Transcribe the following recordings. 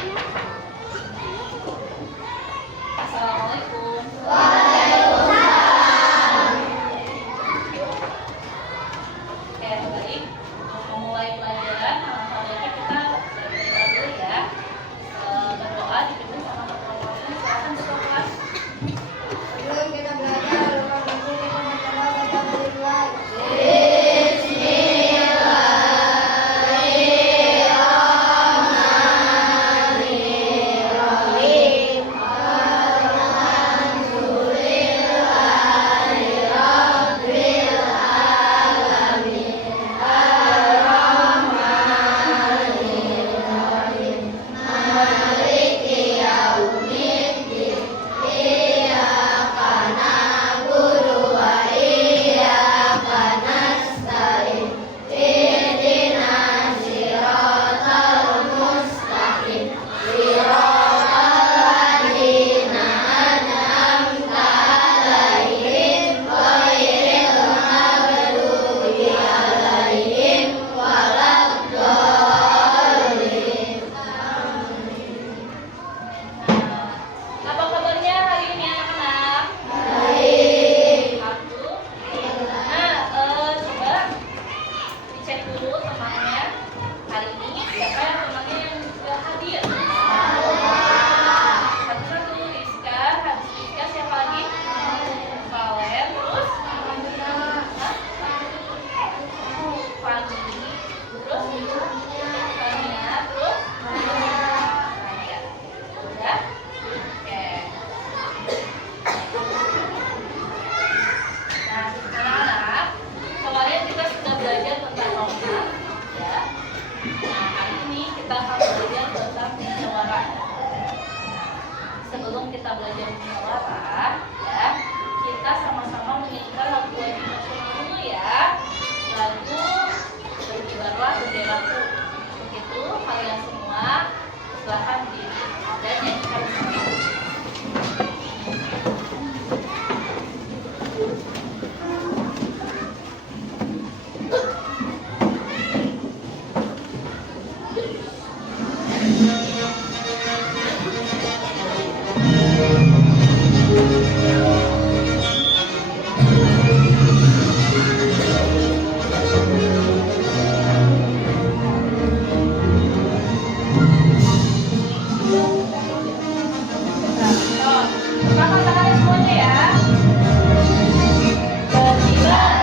Assalamualaikum. Oke, baik. Untuk memulai pelajaran, alangkah baiknya kita berdoa dulu ya. Berdoa dipimpin sama ketua kelasnya. Silakan ketua kelas. Sebelum kita belajar, lupa dulu kita mencoba baca bismillah. Apa kabarnya hari ini anak-anak? Satu. Coba dicek dulu temannya. Hari ini siapa yang temannya yang sudah hadir? Satu-satu. Rizka, habis Rizka siapa lagi? Valen, terus? Fani, terus? Fania, terus? Naya. Udah? Oke. Nah, anak-anak, kemarin kita sudah belajar tentang lompat, ya. Nah, hari ini kita akan belajar tentang musyawarah. Sebelum kita belajar musyawarah, ya, kita sama-sama menyanyikan lagu wajib nasional dulu ya. Lagu Berkibarlah Benderaku. Begitu kalian semua, silahkan berdiri dan nyanyikan bersama. Pertama tangannya semuanya ya. Berkibarlah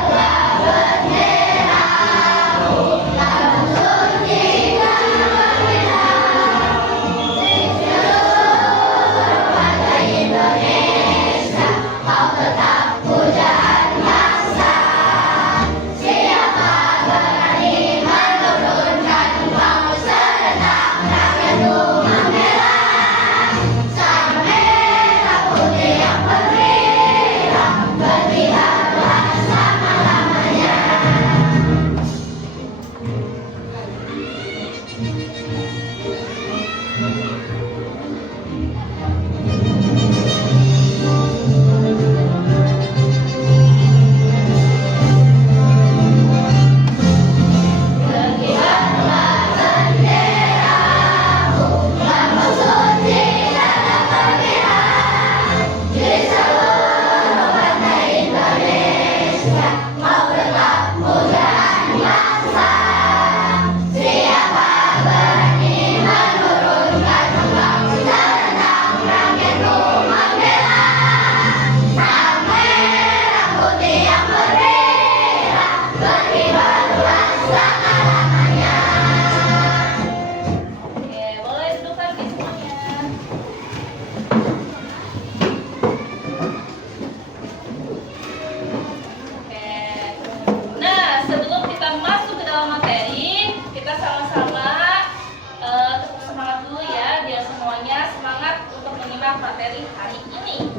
materi hari ini.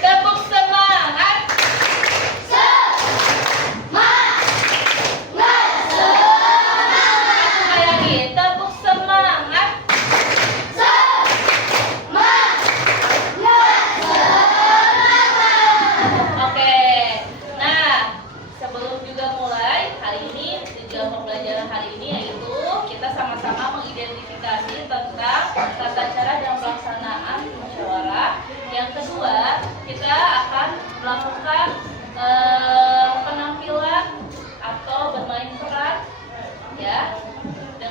Tepuk semangat. Sekali lagi, tepuk semangat. Oke. Nah, sebelum juga mulai hari ini, tujuan pembelajaran hari ini yaitu kita sama-sama mengidentifikasi tentang tata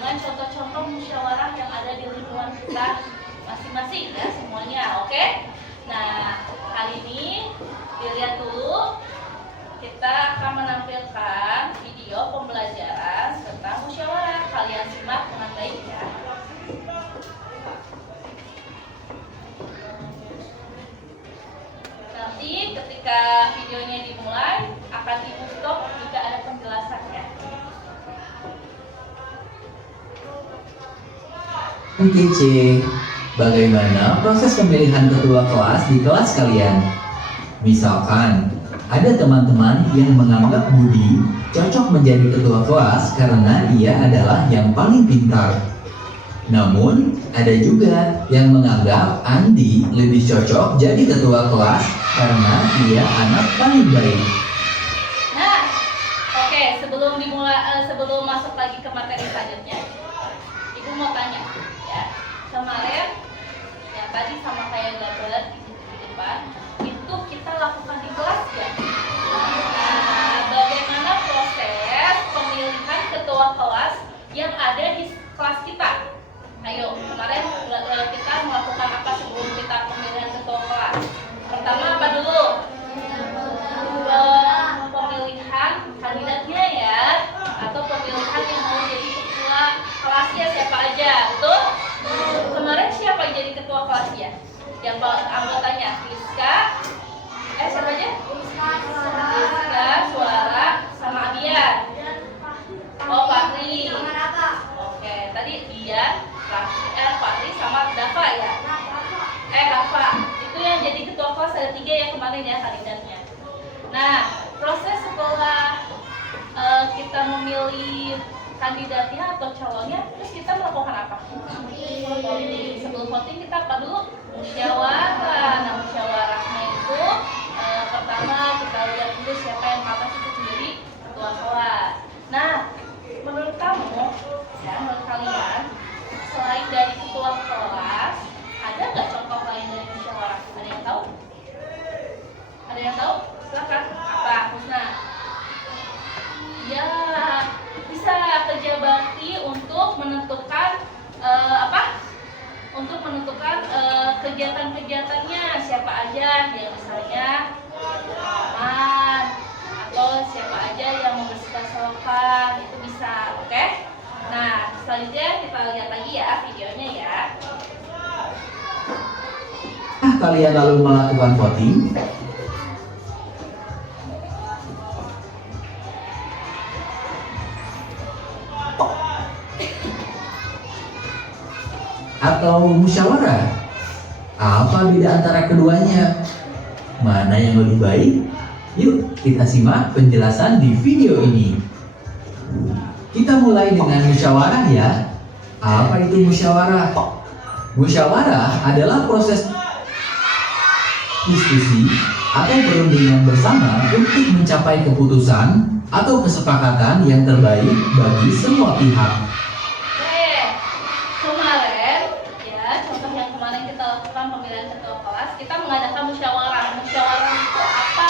dengan contoh-contoh musyawarah yang ada di lingkungan kita masing-masing ya semuanya, oke? Nah, kali ini dilihat dulu, kita akan menampilkan video pembelajaran tentang musyawarah. Kalian simak dengan baik ya. Nanti ketika videonya dimulai akan di-stop jika ada penjelasannya. Oke, C. Bagaimana proses pemilihan ketua kelas di kelas kalian? Misalkan, ada teman-teman yang menganggap Budi cocok menjadi ketua kelas karena ia adalah yang paling pintar. Namun, ada juga yang menganggap Andi lebih cocok jadi ketua kelas karena ia anak paling baik. Nah, oke, sebelum masuk lagi ke materi selanjutnya, Ibu mau tanya, ya. Kemarin yang tadi sama kayak gambar di depan, itu kita lakukan di kelas ya. Nah, bagaimana proses pemilihan ketua kelas yang ada di kelas kita? Ayo, kemarin kita melakukan apa sebelum kita pemilihan ketua kelas? Pertama apa dulu? Pemilihan kandidatnya ya, atau pemilihan yang mau jadi ketua kelasnya siapa aja, betul? Kemarin siapa yang jadi ketua kelasnya? Yang anggotanya Rizka, siapa aja? Rizka, Suara, sama Abian. Oh, Fahri. Oke, tadi dia, Fahri sama Dafa ya? Rafa. Itu yang jadi ketua kelas ada 3 ya kemarin ya kandidatnya. Nah, proses setelah kita memilih kandidatnya atau calonnya, terus kita melakukan apa? Voting. Sebelum voting kita apa dulu? Musyawarah. Nah, musyawarahnya itu pertama kita lihat dulu siapa yang pantas untuk menjadi ketua kelas. Nah, menurut kamu, ya menurut kalian, selain dari ketua kelas, ada nggak contoh lain dari musyawarah? Ada yang tahu? Ada yang tahu? Silakan. Apa, Husna? Ya, bisa kerja bakti untuk menentukan Untuk menentukan kegiatan-kegiatannya siapa aja, yang misalnya aman atau siapa aja yang membersihkan selokan, itu bisa, oke? Nah, selanjutnya kita lihat lagi ya videonya ya. Kalian lalu melakukan voting? Atau musyawarah? Apa beda antara keduanya? Mana yang lebih baik? Yuk kita simak penjelasan di video ini. Kita mulai dengan musyawarah ya. Apa itu musyawarah? Musyawarah adalah proses diskusi atau perundingan bersama untuk mencapai keputusan atau kesepakatan yang terbaik bagi semua pihak. Kemarin ya, contoh yang kemarin kita lakukan pemilihan ketua kelas, kita mengadakan musyawarah. Musyawarah itu apa?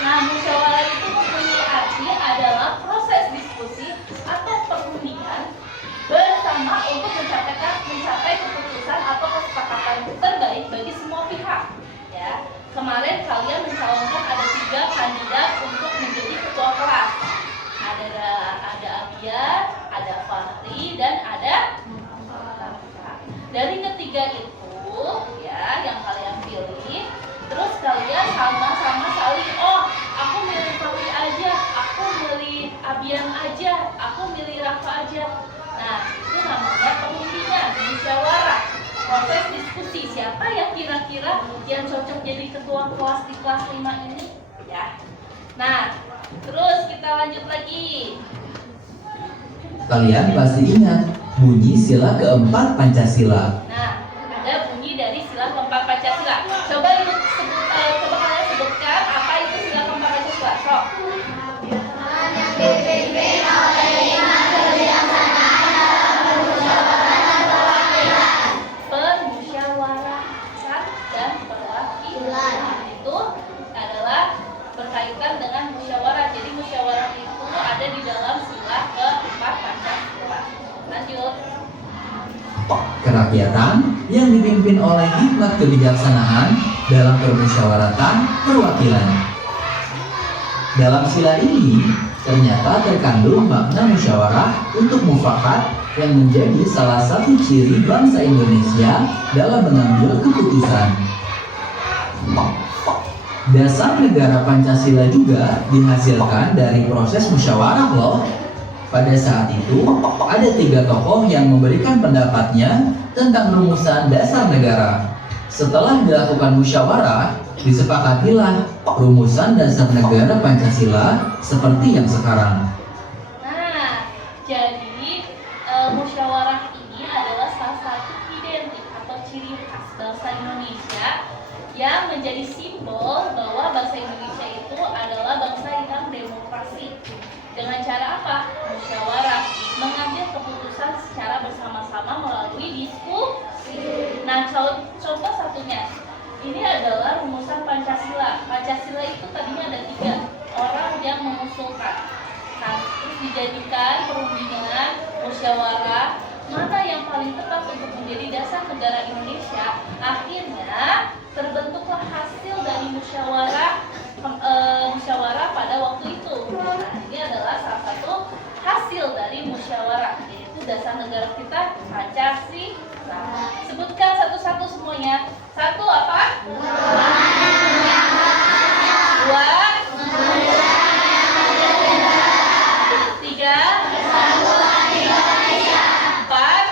Nah, musyawarah itu mempunyai arti adalah proses diskusi atau perundingan bersama untuk mencapai keputusan atau kesepakatan terbaik bagi semua pihak. Ya, kemarin kalian mencalonkan ada 3 kandidat untuk menjadi ketua kelas. Ada Abian, ada Fahri, dan ada Rafa. Dari ketiga itu ya yang kalian pilih, terus kalian sama-sama saling, oh aku milih Fahri aja, aku milih Abian aja, aku milih Rafa aja. Nah, itu namanya perundingan, musyawarah, proses diskusi siapa yang kira-kira yang cocok jadi ketua kelas di kelas 5 ini ya. Nah, terus kita lanjut lagi. Kalian pasti ingat bunyi sila keempat Pancasila. Nah, ada bunyi dari sila keempat Pancasila. Coba kalian sebutkan apa itu sila keempat Pancasila. Sok. Permusyawaratan dan perwakilan itu adalah berkaitan dengan musyawarah. Jadi musyawarah itu ada di dalam sila keempat Pancasila. lanjut. Kerakyatan yang dipimpin oleh hikmat kebijaksanaan dalam permusyawaratan perwakilan. Dalam sila ini ternyata terkandung makna musyawarah untuk mufakat yang menjadi salah satu ciri bangsa Indonesia dalam mengambil keputusan. Dasar negara Pancasila juga dihasilkan dari proses musyawarah loh. Pada saat itu, ada 3 tokoh yang memberikan pendapatnya tentang rumusan dasar negara. Setelah dilakukan musyawarah, disepakatilah rumusan dasar negara Pancasila seperti yang sekarang. Nah, jadi musyawarah ini adalah salah satu identik atau ciri khas bangsa Indonesia yang menjadi simbol bahwa bangsa Indonesia itu adalah bangsa yang demokrasi. Dengan cara apa? Musyawarah, mengambil keputusan secara bersama-sama melalui diskusi. Nah, contoh satunya, ini adalah rumusan Pancasila. Pancasila itu tadinya ada 3 orang yang mengusulkan. Nah, terus dijadikan perundingan, musyawarah, mana yang paling tepat untuk menjadi dasar negara Indonesia. Akhirnya terbentuklah hasil dari musyawarah pada waktu itu. Nah, ini adalah salah satu hasil dari musyawarah, yaitu dasar negara kita Pancasila. Sebutkan satu-satu semuanya. 1 apa? 2 3 4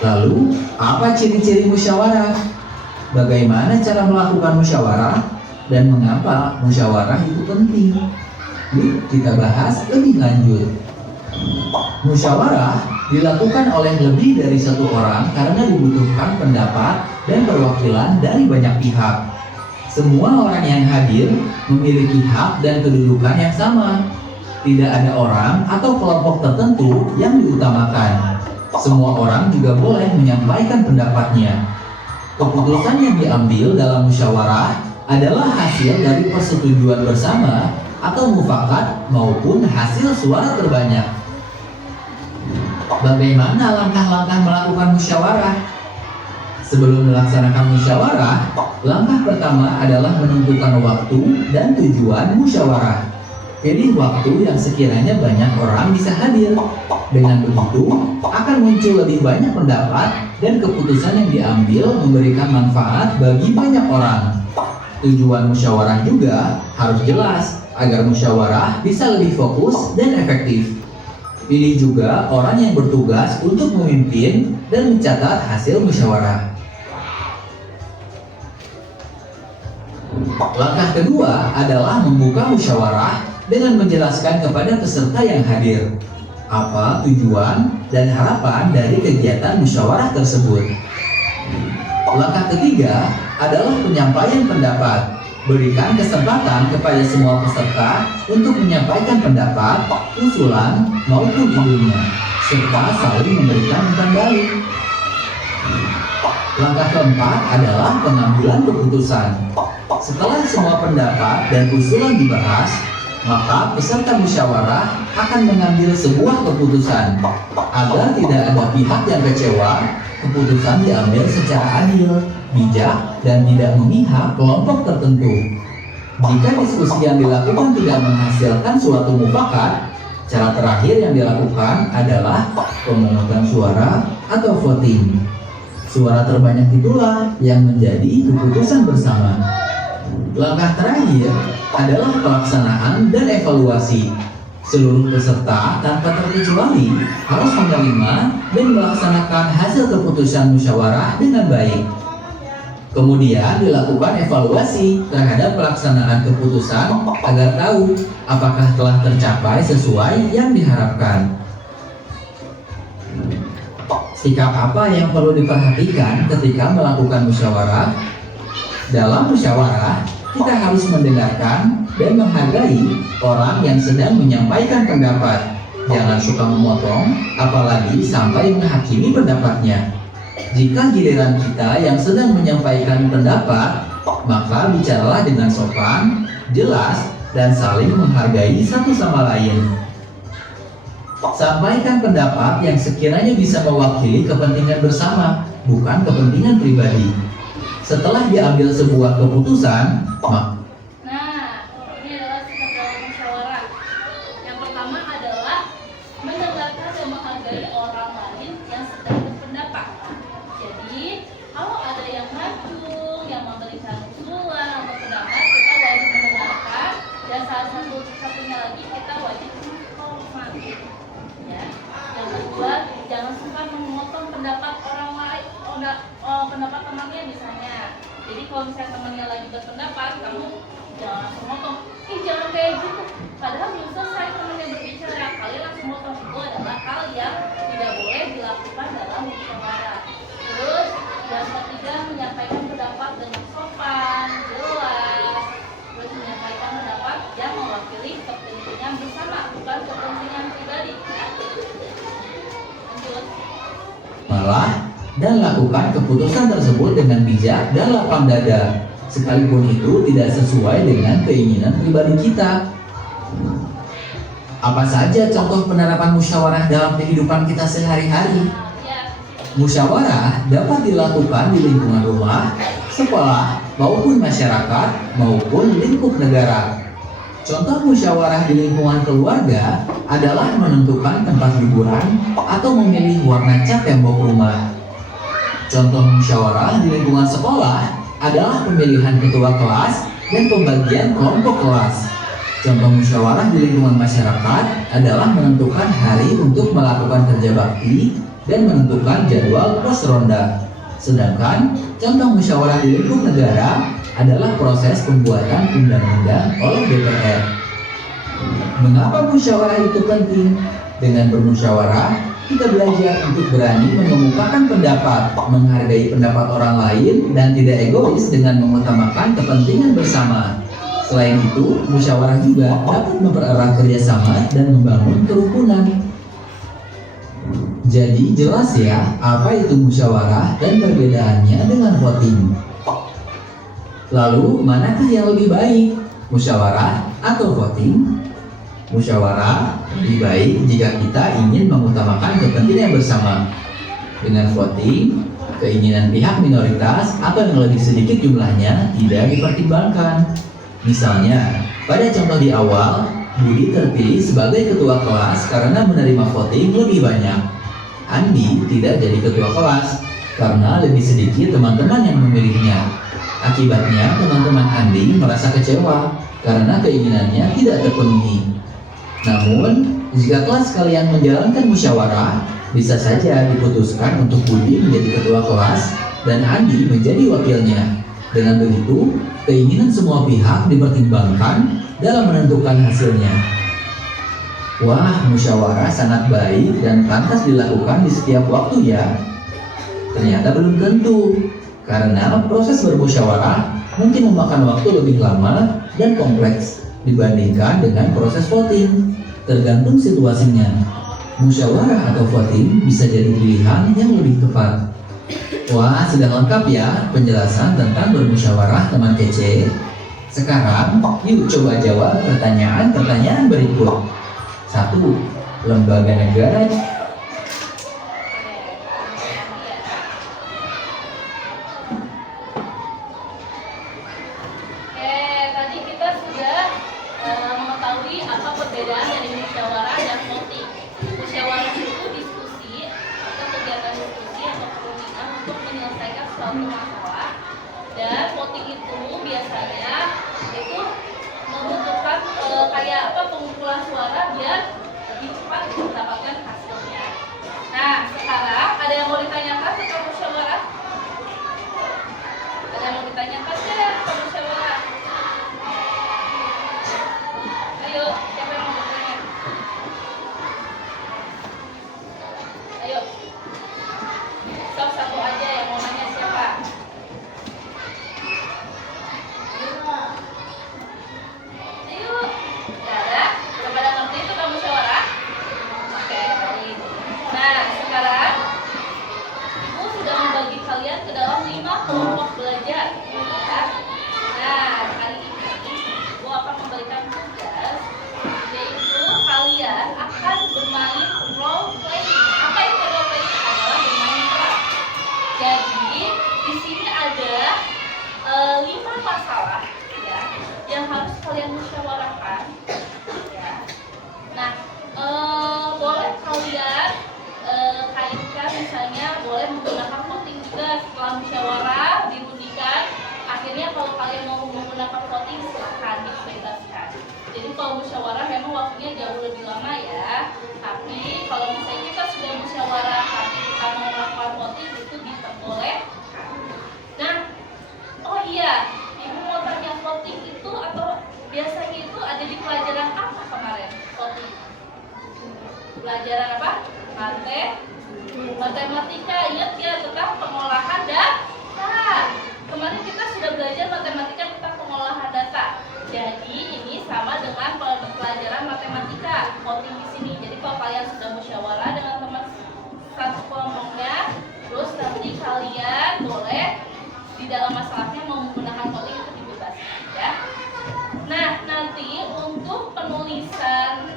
Lalu, apa ciri-ciri musyawarah? Bagaimana cara melakukan musyawarah? Dan mengapa musyawarah itu penting? Yuk kita bahas lebih lanjut. Musyawarah dilakukan oleh lebih dari 1 orang karena dibutuhkan pendapat dan perwakilan dari banyak pihak. Semua orang yang hadir memiliki hak dan kedudukan yang sama. Tidak ada orang atau kelompok tertentu yang diutamakan. Semua orang juga boleh menyampaikan pendapatnya. Keputusan yang diambil dalam musyawarah adalah hasil dari persetujuan bersama atau mufakat maupun hasil suara terbanyak. Bagaimana langkah-langkah melakukan musyawarah? Sebelum melaksanakan musyawarah, langkah pertama adalah menentukan waktu dan tujuan musyawarah. Pilih waktu yang sekiranya banyak orang bisa hadir. Dengan begitu, akan muncul lebih banyak pendapat dan keputusan yang diambil memberikan manfaat bagi banyak orang. Tujuan musyawarah juga harus jelas agar musyawarah bisa lebih fokus dan efektif. Pilih juga orang yang bertugas untuk memimpin dan mencatat hasil musyawarah. Langkah kedua adalah membuka musyawarah dengan menjelaskan kepada peserta yang hadir apa tujuan dan harapan dari kegiatan musyawarah tersebut. Langkah ketiga adalah penyampaian pendapat. Berikan kesempatan kepada semua peserta untuk menyampaikan pendapat, usulan, maupun idenya, serta saling memberikan umpan balik. Langkah keempat adalah pengambilan keputusan. Setelah semua pendapat dan usulan dibahas, maka peserta musyawarah akan mengambil sebuah keputusan. Agar tidak ada pihak yang kecewa, keputusan diambil secara adil, bijak, dan tidak memihak kelompok tertentu. Jika diskusi yang dilakukan tidak menghasilkan suatu mufakat, cara terakhir yang dilakukan adalah pemungutan suara atau voting. Suara terbanyak itulah yang menjadi keputusan bersama. Langkah terakhir adalah pelaksanaan dan evaluasi. Seluruh peserta tanpa terkecuali harus menerima dan melaksanakan hasil keputusan musyawarah dengan baik. Kemudian dilakukan evaluasi terhadap pelaksanaan keputusan agar tahu apakah telah tercapai sesuai yang diharapkan. Sikap apa yang perlu diperhatikan ketika melakukan musyawarah? Dalam musyawarah, kita harus mendengarkan dan menghargai orang yang sedang menyampaikan pendapat. Jangan suka memotong, apalagi sampai menghakimi pendapatnya. Jika giliran kita yang sedang menyampaikan pendapat, maka bicaralah dengan sopan, jelas, dan saling menghargai satu sama lain. Sampaikan pendapat yang sekiranya bisa mewakili kepentingan bersama, bukan kepentingan pribadi. Setelah diambil sebuah keputusan, Nah, ini adalah sikap dalam musyawarah. Yang pertama adalah mendengarkan dan menghargai orang lain yang sedang berpendapak. Jadi, kalau ada yang maju, yang memberikan usulan atau pendapat, kita wajib mendengarkan. Dan salah satunya lagi kita wajib menghormati. Ya. Yang kedua, jangan suka memotong pendapat orang lain, pendapat temannya misalnya. Jadi kalau misalnya temannya lagi berpendapat, kamu jangan langsung motong. Jangan kayak gitu. Padahal belum selesai temannya berbicara, kalian langsung motong. Itu adalah hal yang tidak boleh dilakukan dalam musyawarah. Terus yang ketiga, menyampaikan pendapat dengan sopan, jelas. Terus menyampaikan pendapat yang mewakili kepentingan bersama, bukan kepentingan pribadi. Lanjut. malah dan lakukan keputusan tersebut dengan bijak dan lapang dada, sekalipun itu tidak sesuai dengan keinginan pribadi kita. Apa saja contoh penerapan musyawarah dalam kehidupan kita sehari-hari? Ya, Musyawarah dapat dilakukan di lingkungan rumah, sekolah, maupun masyarakat, maupun lingkup negara. Contoh musyawarah di lingkungan keluarga adalah menentukan tempat liburan atau memilih warna cat tembok rumah. Contoh musyawarah di lingkungan sekolah adalah pemilihan ketua kelas dan pembagian kelompok kelas. Contoh musyawarah di lingkungan masyarakat adalah menentukan hari untuk melakukan kerja bakti dan menentukan jadwal pos ronda. Sedangkan contoh musyawarah di lingkup negara adalah proses pembuatan undang-undang oleh DPR. Mengapa musyawarah itu penting? Dengan bermusyawarah, kita belajar untuk berani mengemukakan pendapat, menghargai pendapat orang lain, dan tidak egois dengan mengutamakan kepentingan bersama. Selain itu, musyawarah juga dapat mempererat kerjasama dan membangun kerukunan. Jadi jelas ya apa itu musyawarah dan perbedaannya dengan voting. Lalu manakah yang lebih baik, musyawarah atau voting? Musyawarah lebih baik jika kita ingin mengutamakan kepentingan bersama. Dengan voting, keinginan pihak minoritas atau yang lebih sedikit jumlahnya tidak dipertimbangkan. Misalnya, pada contoh di awal, Budi terpilih sebagai ketua kelas karena menerima voting lebih banyak. Andi tidak jadi ketua kelas karena lebih sedikit teman-teman yang memilihnya. Akibatnya, teman-teman Andi merasa kecewa karena keinginannya tidak terpenuhi. Namun, jika kelas kalian menjalankan musyawarah, bisa saja diputuskan untuk Budi menjadi ketua kelas dan Andi menjadi wakilnya. Dengan begitu, keinginan semua pihak dipertimbangkan dalam menentukan hasilnya. Wah, musyawarah sangat baik dan pantas dilakukan di setiap waktu ya. Ternyata belum tentu, karena proses bermusyawarah mungkin memakan waktu lebih lama dan kompleks dibandingkan dengan proses voting. Tergantung situasinya, musyawarah atau voting bisa jadi pilihan yang lebih tepat. Wah, sudah lengkap ya penjelasan tentang bermusyawarah teman kece. Sekarang, yuk coba jawab pertanyaan-pertanyaan berikut. 1. Lembaga negara. Tadi kita sudah mengetahui apa perbedaan dari musyawarah dan voting. Musyawarah itu diskusi atau kegiatan diskusi atau perundingan untuk menyelesaikan suatu masalah, dan voting itu biasanya itu membutuhkan kayak apa pengumpulan suara biar lebih cepat mendapatkan hasilnya. Nah, sekarang ada yang mau ditanyakan tentang musyawarah? Ada yang mau ditanyakan nggak tentang musyawarah? Ayo, siapa yang mau bertanya? Ayo, stop satu aja yang mau nanya siapa? Ayo, nggak ada? Udah pada ngerti itu kamu musyawarah? Oke, baik. Nah, sekarang Ibu sudah 5 masalah ya yang harus kalian musyawarahkan ya. Nah, boleh kalian kaitkan, misalnya boleh menggunakan voting juga setelah musyawarah dirundikan. Akhirnya kalau kalian mau menggunakan voting silahkan dibebaskan. Jadi kalau musyawarah memang waktunya jauh lebih lama ya. Tapi kalau misalnya kita sudah musyawarah tapi kita mau melakukan voting itu diperbolehkan. Nah, oh iya, ibu mau tanya, voting itu atau biasanya itu ada di pelajaran apa kemarin voting? Pelajaran apa? Matematika. Ingat ya tentang pengolahan data. Kemarin kita sudah belajar matematika tentang pengolahan data. Jadi ini sama dengan pelajaran matematika voting di sini. Jadi kalau kalian sudah musyawarah dengan teman satu kelompoknya, terus nanti kalian boleh di dalam masalahnya mau menggunakan voting itu dibebaskan ya. Nah, nanti untuk penulisan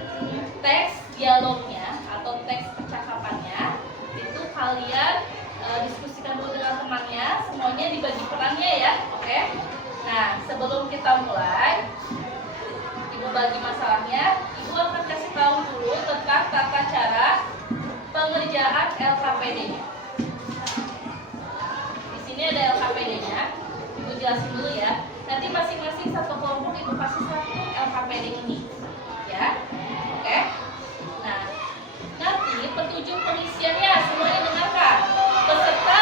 teks dialognya atau teks percakapannya itu kalian diskusikan dulu dengan temannya, semuanya dibagi perannya ya, oke? Nah, sebelum kita mulai, ibu bagi masalahnya, ibu akan kasih tahu dulu tentang tata cara pengerjaan LKPD-nya. Di sini ada LKPD-nya, ibu jelasin dulu ya. Nanti masing-masing satu kelompok ibu kasih satu LKPD ini, ya, oke? Nah, nanti petunjuk pengisiannya semuanya dengarkan. Peserta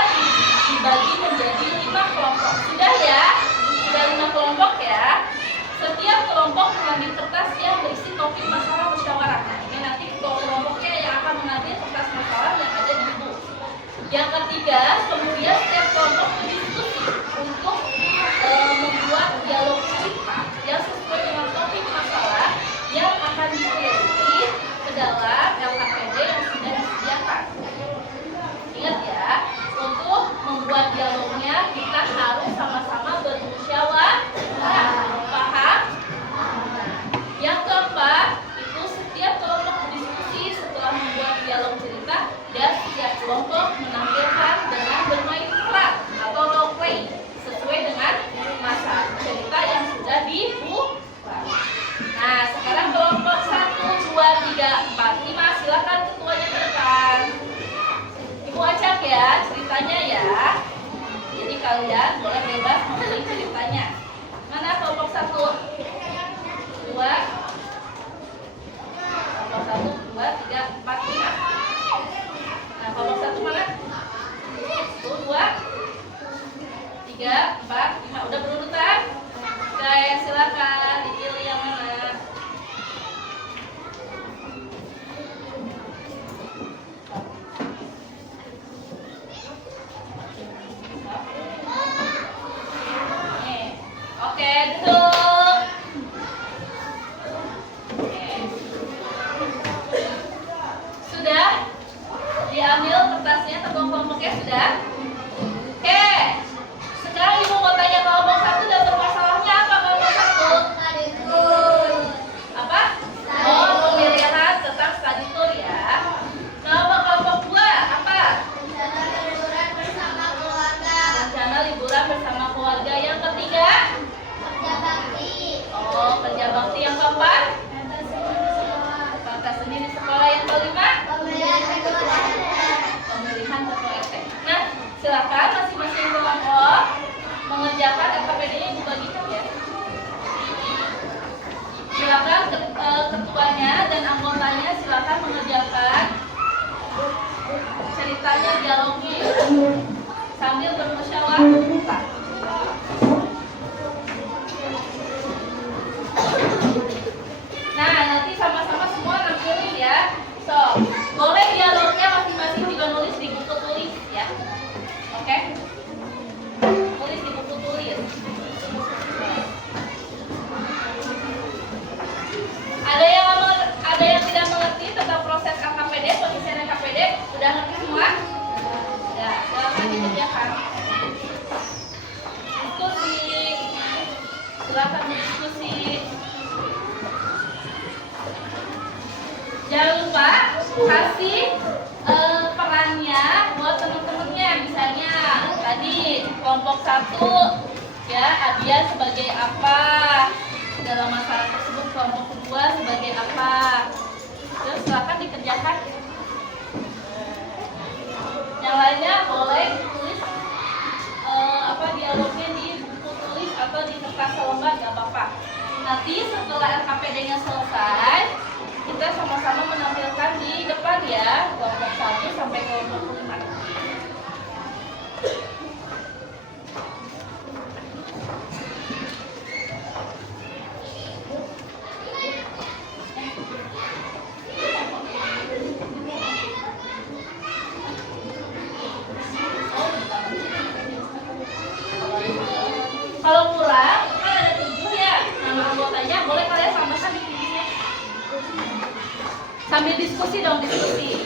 dibagi menjadi 5 kelompok. Sudah ya? Sudah 5 kelompok ya. Setiap kelompok mengambil kertas yang berisi topik masalah musyawarah. Nah, ini nanti kelompoknya yang akan mengambil kertas masalah yang ada di buku. Yang ketiga, kemudian setiap kelompok berdiskusi untuk membuat dialog cerita yang sesuai dengan topik masalah yang akan dipilih ke dalam LKPD yang sudah disediakan. Ingat ya, untuk membuat dialognya kita harus sama-sama bermusyawarah. Paham? Yang keempat, itu setiap kelompok berdiskusi setelah membuat dialog cerita dan setiap kelompok menampilkan dengan bermain peran atau role play sesuai dengan masa cerita yang sudah dibuat. Nah, sekarang kelompok 1, 2, 3, 4, 5, silakan ketuanya ke depan. Ibu acak ya ceritanya ya. Jadi kalian boleh bebas memilih ceritanya. Mana kelompok 1? 2. Kelompok 1, 2, 3, 4, 5. Nah, kelompok 1 mana? 1, 2, 3, 4, 5. Udah berurutan? Oke, silakan dipilih yang mana. Oke, duduk. Oke. Sudah diambil kertasnya atau kelompoknya sudah? Oke. Sekarang ibu mau tanya kelompok 1 dan masalahnya apa kelompok 1? Apa? Oh, pemilihan tentang study tour ya. Kelompok 2 apa? Rencana liburan bersama keluarga. Yang ketiga? Oh, kerja bakti. Yang keempat? Pentas seni di sekolah. Yang kelima? Pemilihan ketua RT. Nah, silakan masing-masing kelompok mengerjakan LKPD-nya ibu bagikan ya. Silakan ketuanya dan anggotanya silakan mengerjakan ceritanya, dialognya ya. Sambil bermusyawarah. Nah, nanti sama-sama semua nampilin ya. So, boleh dialognya masing-masing juga nulis di buku tulis ya. Oke? Tulis di buku tulis. Ada yang tidak mengerti tentang proses LKPD, pengisian LKPD? Udah ngerti semua? Ya, silakan dikerjakan. Diskusi. Silakan diskusi. Jangan lupa kasih perannya buat teman-temannya. Misalnya tadi kelompok 1 Ya, Adian sebagai apa dalam masalah tersebut, kelompok kedua sebagai apa. Terus silakan dikerjakan. Yang lainnya boleh tulis dialognya di buku tulis atau di kertas selembar, gak apa-apa. Nanti setelah LKPD-nya selesai, kita sama-sama menampilkan di depan ya, kelompok 1 sampai kelompok 5. Kalau kurang, kan ada 7 ya. Nama anggotanya boleh kalian tambahkan di sini. Sambil diskusi dong, diskusi.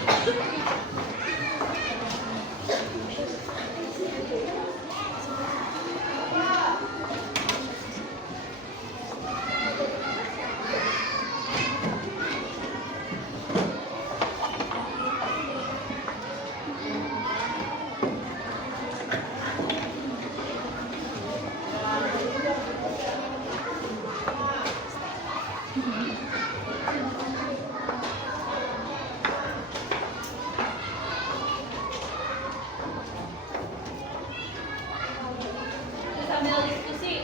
Sambil diskusi,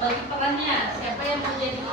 bagi perannya, siapa yang mau jadi ini?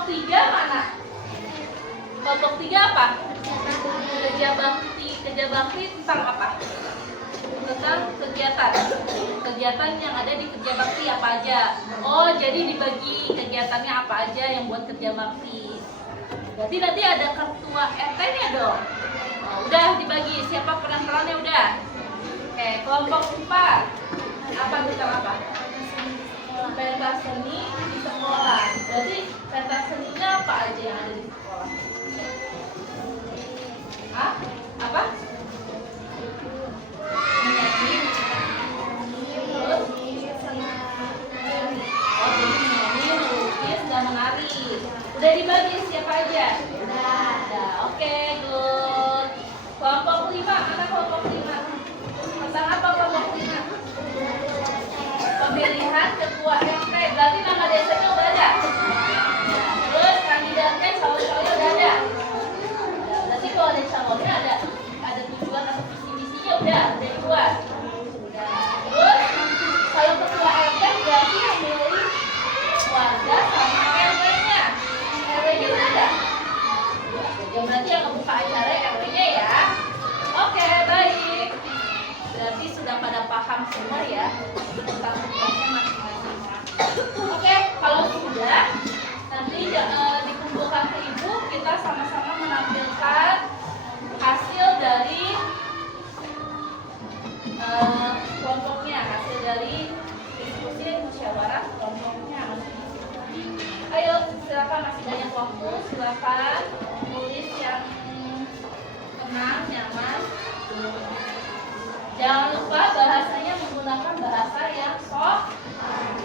kelompok 3 mana? Kelompok 3 apa? Kerja bakti tentang apa? Tentang kegiatan yang ada di kerja bakti apa aja. Oh, jadi dibagi kegiatannya apa aja yang buat kerja bakti. Berarti nanti ada ketua RT-nya dong. Oh, udah dibagi, siapa peran-perannya udah. Oke, kelompok 4 apa tentang apa? Pentas seni di sekolah. Berarti pentas seninya apa aja yang ada di sekolah? Hah? Apa? Menyanyi. Terus? Oh, jadi menyanyi, melukis, dan menari. Udah dibagi siapa aja? Udah. Oke, good. Kelompok 5, mana kelompok 5? Tentang apa kelompok 5? Pemilihan ketua RT. Berarti nama desanya udah ada. Terus kandidatnya calon-calonnya udah ada. Berarti kalau ada calonnya ada tujuan atau visi misinya udah dibuat. Terus kalau ketua RT berarti yang milih warga sama RW-nya. RW-nya udah ada. Ya berarti yang ngebuka acara RW-nya ya. Oke, baik. Berarti sudah pada paham semua ya tentang tugasnya masing-masing. Oke, kalau sudah nanti dikumpulkan ke ibu, kita sama-sama menampilkan hasil dari kelompoknya, hasil dari diskusi musyawarah kelompoknya masing-masing. Ayo, silakan, masih banyak waktu, silakan tulis yang tenang, nyaman. Jangan lupa bahasanya menggunakan bahasa yang sopan.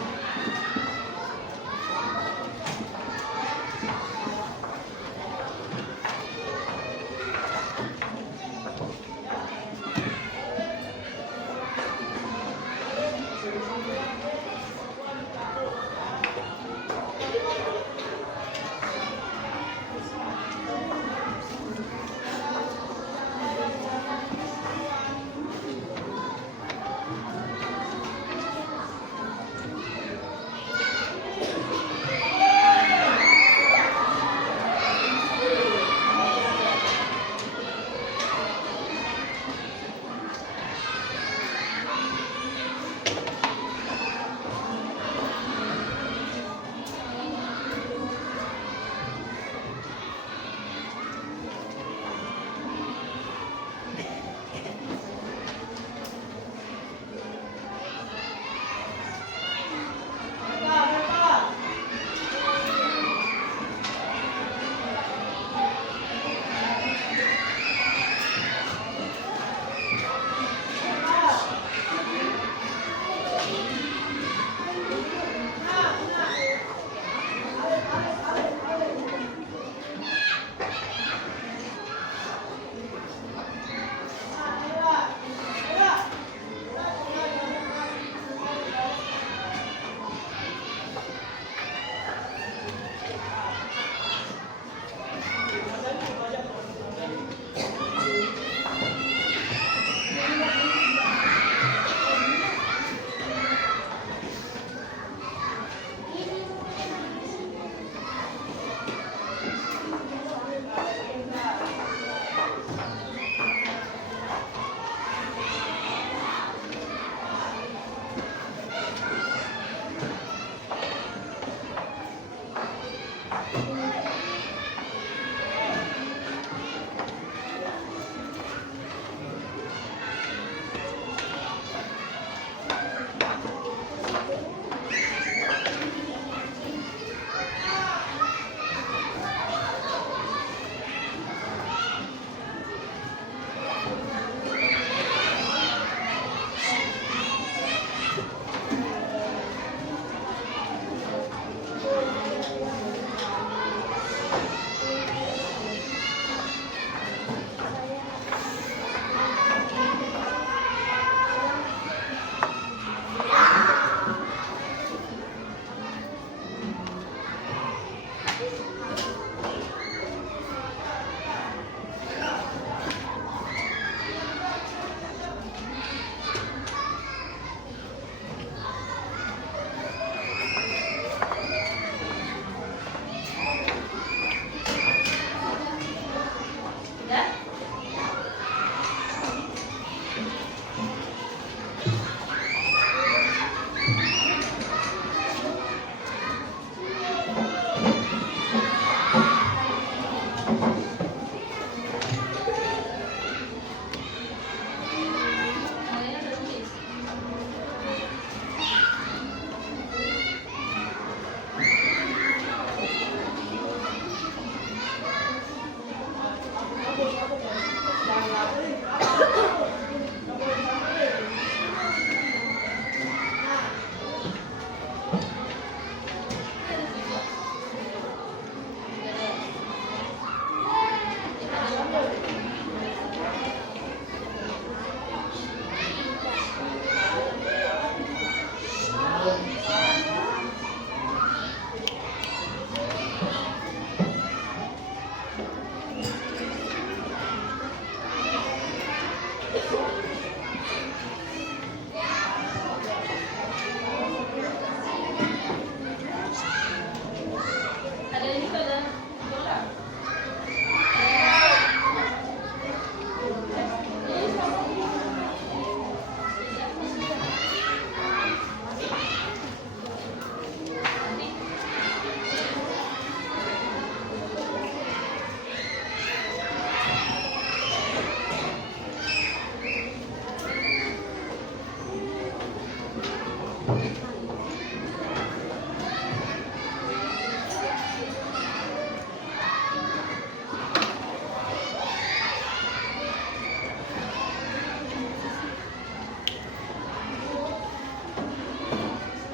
Ada ini tuh ada bola.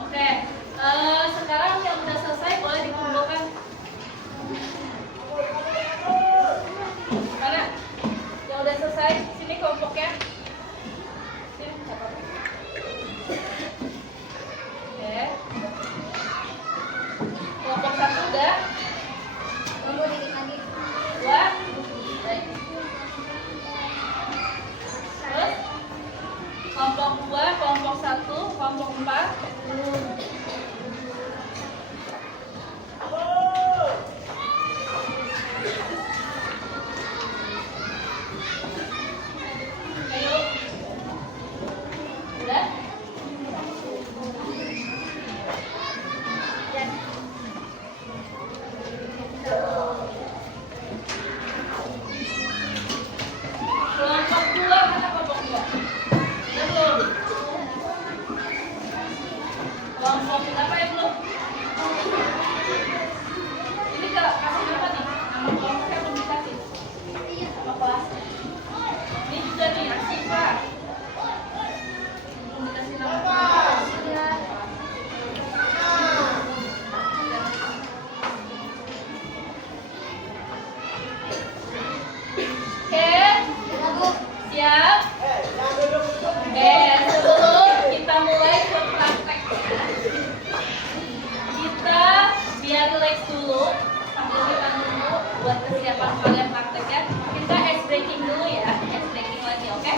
Oke, sekarang yang udah selesai boleh dikumpulkan. Mana? Yang udah selesai, sini kelompoknya. Sini, catat. Oke. Kelompok 1 udah. Tunggu dikit lagi. 2. Baik. Terus kelompok 2, kelompok 1, kelompok 4. Ayo. Udah? Dan Kelompok 2, mana kelompok 2? Udah belum? Kelompok berapa ya belum? Ini kasih apa nih? Nama kelompoknya belum dikasih. Sama kelasnya. Ini juga nih, Asifa. Belum dikasih nama kelompoknya. Oke, siap? Sebelum kita mulai ke praktek, kita biar relax dulu sambil kita nunggu buat persiapan kalian prakteknya. Kita ice breaking dulu ya, ice breaking lagi, oke?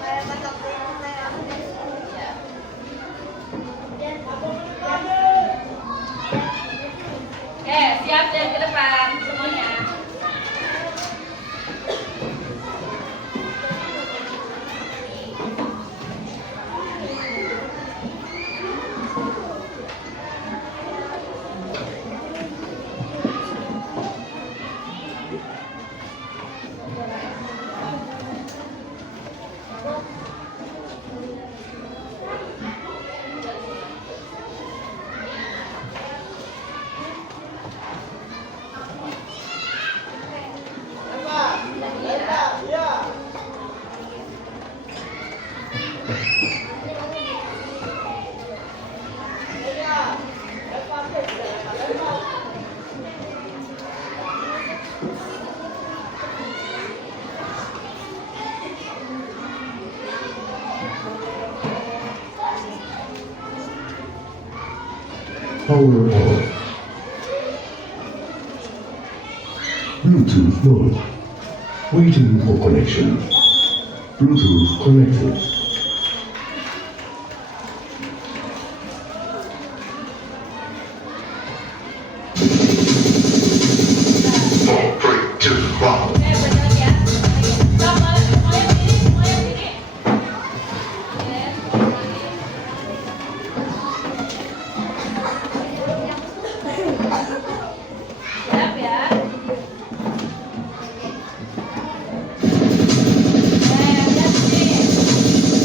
saya masak dulu, saya ambil. Ya. Oke, siap dan ke depan semuanya. Power on. Bluetooth mode. Waiting for connection. Bluetooth connected. Four, three, two, one. Oke, balik lagi ya. Stop, mulai sini, mulai sini. Oke, siap ya. Oke, lihat sini.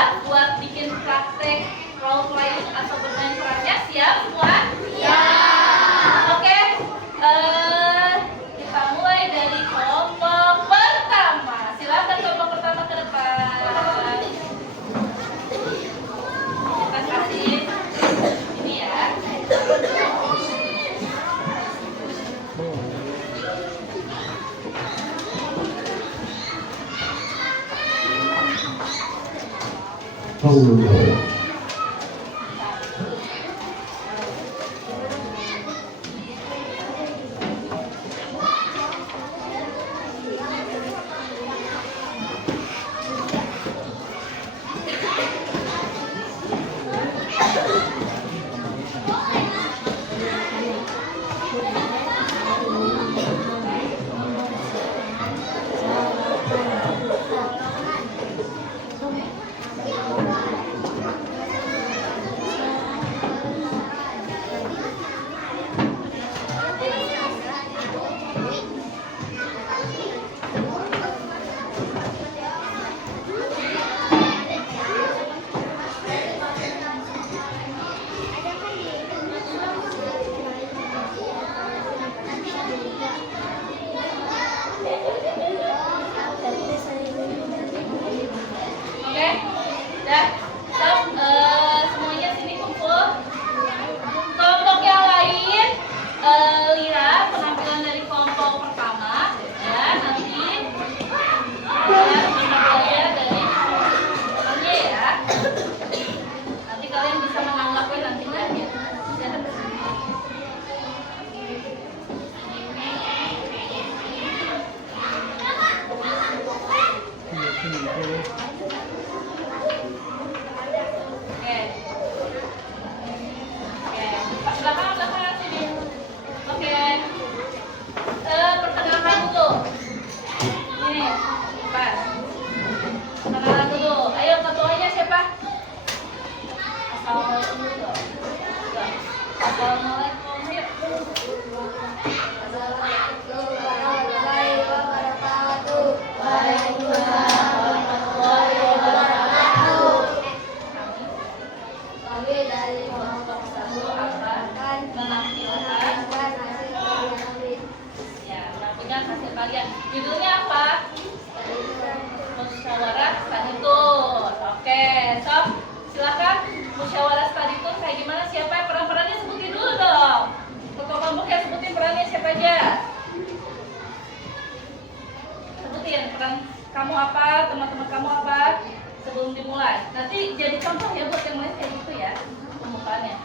ya buat bikin praktek role playing atau bermain perannya? Siap semua? Iya. Oke, kita mulai dari kelompok pertama. Silakan kelompok pertama ke depan. Kita kasih ini ya. Hold on. Oke, dah, stop. Semuanya sini kumpul. Kelompok yang lain lihat penampilan dari kelompok pertama dan nanti kalian bisa belajar dari temannya ya. Nanti kalian bisa menanggapnya nantinya. Oke. Belakang sini. Oke. Perkenalan dulu. Ini, pas. Perkenalan dulu. Ayo ketuanya siapa? Assalamualaikum dulu. Assalamualaikum. Yuk. Assalamualaikum warahmatullahi wabarakatuh. Waalaikumsalam warahmatullahi wabarakatuh. Kami dari kelompok Satu apa? akan Menampilkan menampilkan hasil karya kami. ya, menampilkan hasil kalian. Judulnya apa? Musyawarah Staditur. Oke, sob, silakan musyawarah Staditur kayak gimana? Siapa yang peran-perannya sebutin dulu dong. Ketua kelompok yang sebutin perannya siapa aja? Sebutin peran kamu apa, teman-teman kamu apa sebelum dimulai. Nanti jadi contoh ya buat yang lain kayak gitu ya pembukaannya.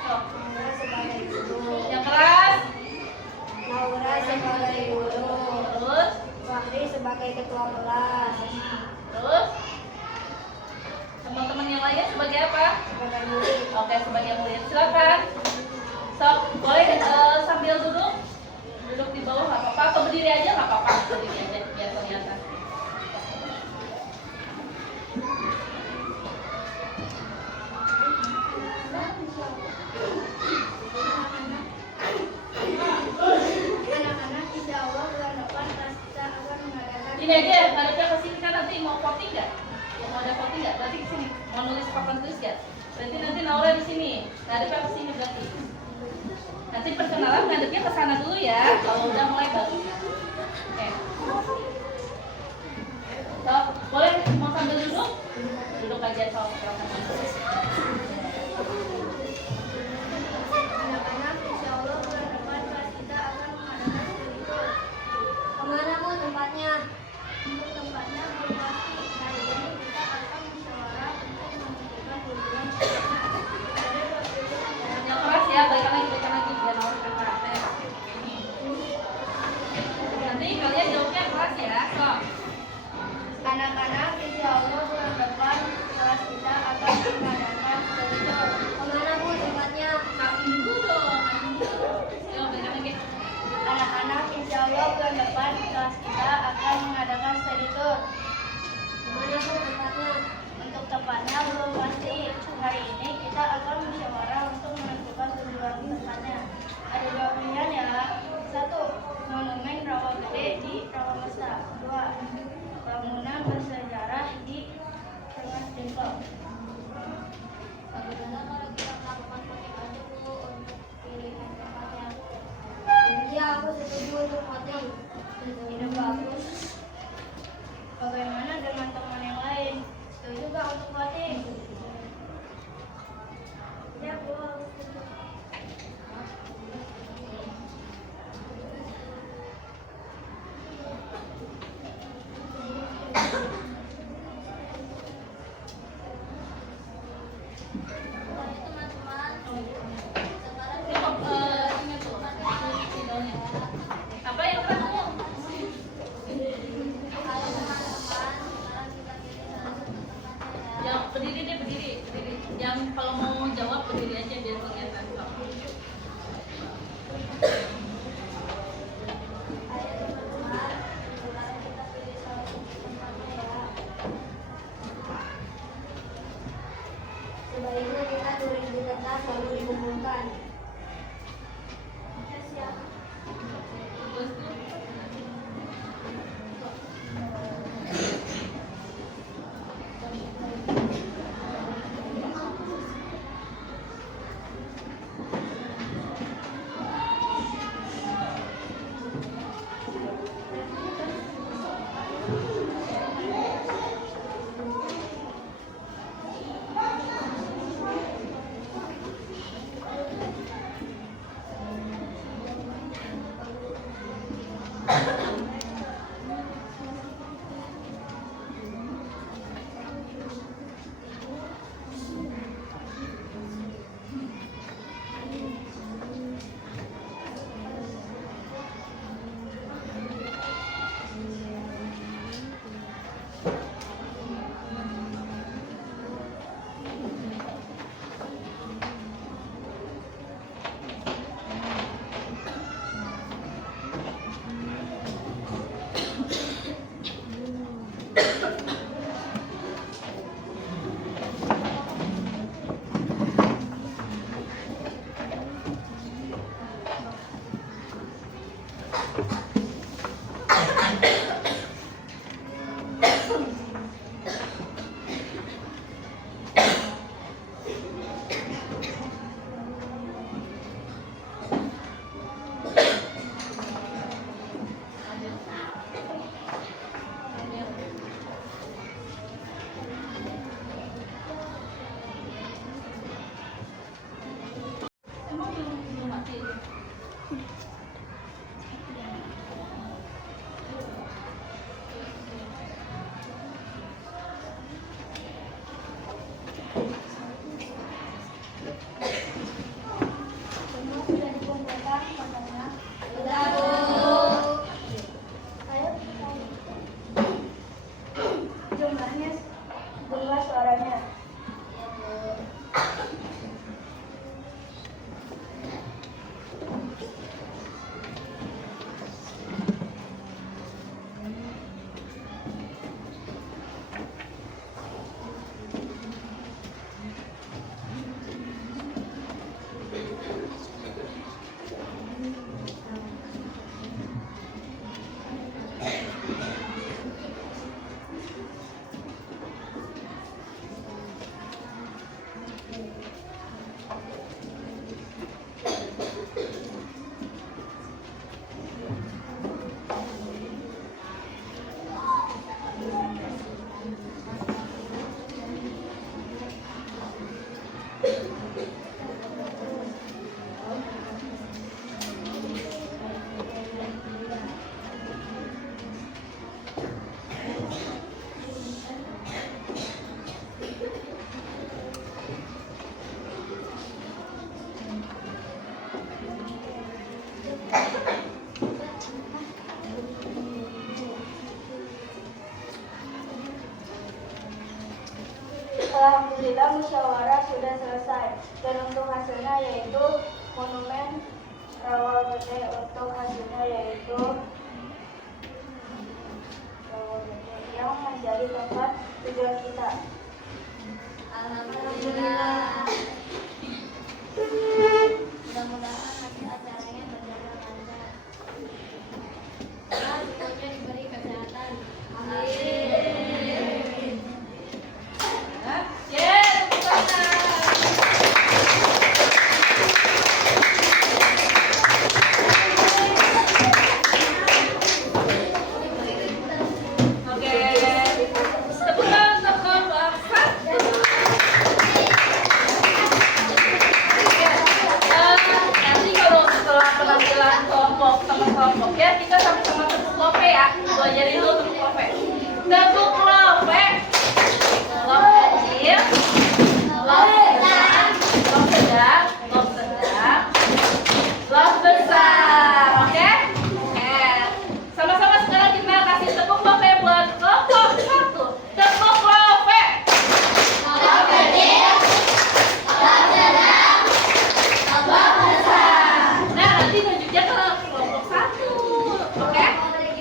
Sok, Naura sebagai guru. yang keras. Naura sebagai guru. Terus, Fahri sebagai ketua kelas. terus teman-teman yang lainnya sebagai apa? Sebagai murid. Oke, sebagai murid silakan. Sok, boleh sambil duduk di bawah nggak apa-apa, atau berdiri aja nggak apa-apa, berdiri aja biar kelihatan. Anak-anak insya Allah bulan depan kita akan mengadakan Ini aja, hadapnya ke sini kan nanti mau voting nggak? Ya, mau ada voting nggak? Berarti ke sini. Mau nulis papan tulis nggak? Berarti nanti Naura di sini. Hadapnya ke sini berarti. Nanti perkenalan ngadepnya ke sana dulu ya. Kalau udah mulai baru. Oke. So, boleh mau sambil duduk? Duduk aja soal anak-anak insya Allah bulan depan kelas kita akan mengadakan studi. Kemana Bu tempatnya? Untuk tempatnya belum pasti. Hari ini kita akan musyawarah untuk menentukan tujuan. yang keras ya, balikan lagi biar Naura kan praktek. aku setuju untuk voting. Ide bagus. Bagaimana dengan teman yang lain? Setuju gak untuk voting? Ya, Bu. Ini tuh, videonya. Apa yang kamu? Yang berdiri deh, berdiri. Yang kalau mau jawab berdiri aja biar kelihatan. Sebaiknya kita tulis di kertas lalu dikumpulkan. Bagus tuh. Emang belum mati? Semua sudah dikumpulkan fotonya. Sudah, Bu. Ayo. Jumlahnya, jumlah suaranya. Alhamdulillah musyawarah sudah selesai dan untuk hasilnya yaitu monumen Rawagede, untuk hasilnya yaitu Rawagede yang menjadi tempat tujuan kita. Alhamdulillah. Mudah-mudahan nanti acaranya berjalan lancar. Semuanya diberi kesehatan. Amin. Yeah, tepuk tangan. Ya, kita sama-sama tepuk lope ya. Gue ajarin dulu tepuk lope. Tepuk lope. Lop kecil. Lop sedang. Lop sedang. Lop sedang. Lop besar. Oke? Sama-sama sekarang kita kasih tepuk lope buat kelompok 1. Tepuk lope. Lop kecil, lop sedang, lop besar. Nah, nanti tunjuknya ke kelompok 1. Oke?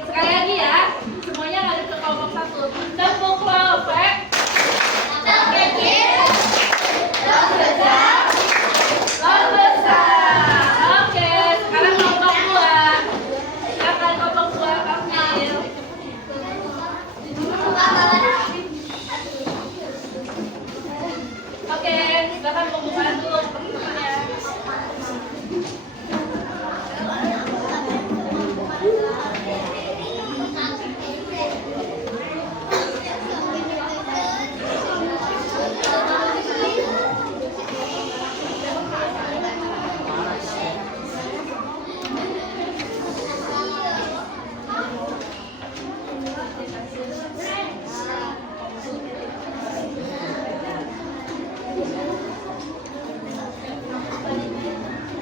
Sekali lagi ya. Semuanya ngadep ke kelompok 1. Tepuk lope. Lop kecil, lop sedang, Lop besar. Oke, sekarang kelompok 2. Silakan kelompok 2 tampil. Oke, silakan pembukaan dulu pertemuannya.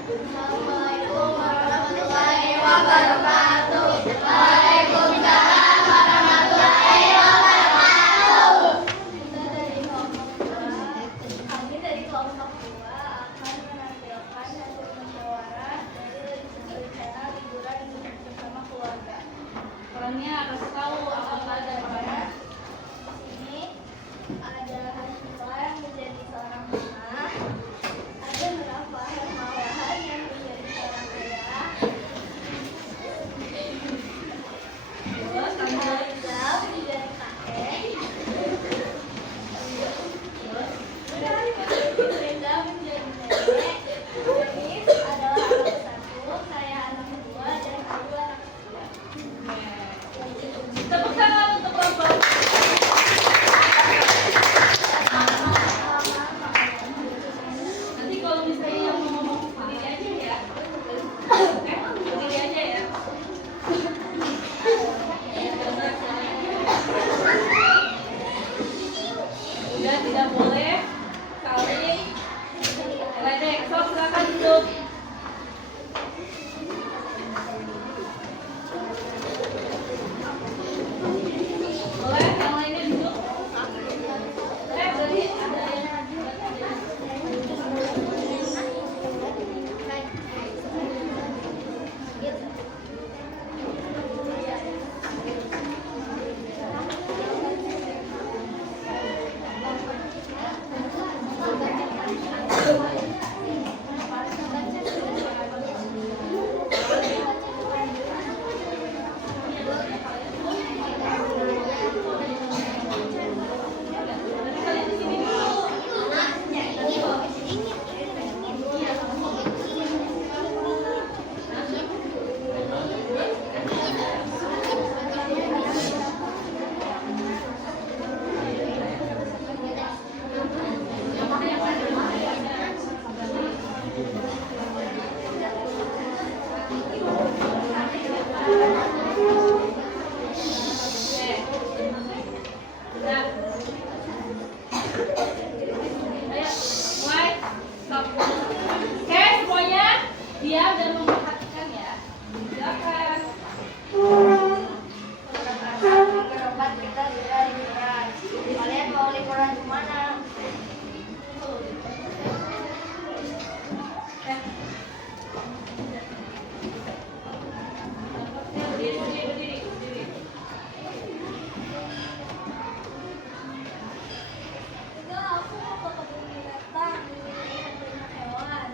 Assalamualaikum warahmatullahi wabarakatuh. Waalaikumsalam warahmatullahi wabarakatuh. Kami dari kelompok 2 akan menampilkan hasil musyawarah dari rencana liburan bersama keluarga. Perannya kasih tahu apa dan mana. Ini ada Hasifah yang menjadi seorang mama, ada Rafa Hermawan yang menjadi seorang ayah, Terus ada kamu Rizal menjadi kakek, Rizal menjadi nenek, Denis adalah anak satu, saya anak kedua, dan Ayu anak ketiga. tepuk tangan untuk kelompok. Nanti kalau misalnya yang mau ngomong sendiri aja ya. Sendiri aja ya. Udah tidak boleh saling ledek. Sok silakan duduk. Boleh yang lainnya duduk. Berarti ada yang diam dan memperhatikan ya. Silakan. Keempat kita sudah liburan. Kalian mau liburan kemana? Berdiri. Enggak, aku mau ke kebun binatang. Lihat banyak hewan.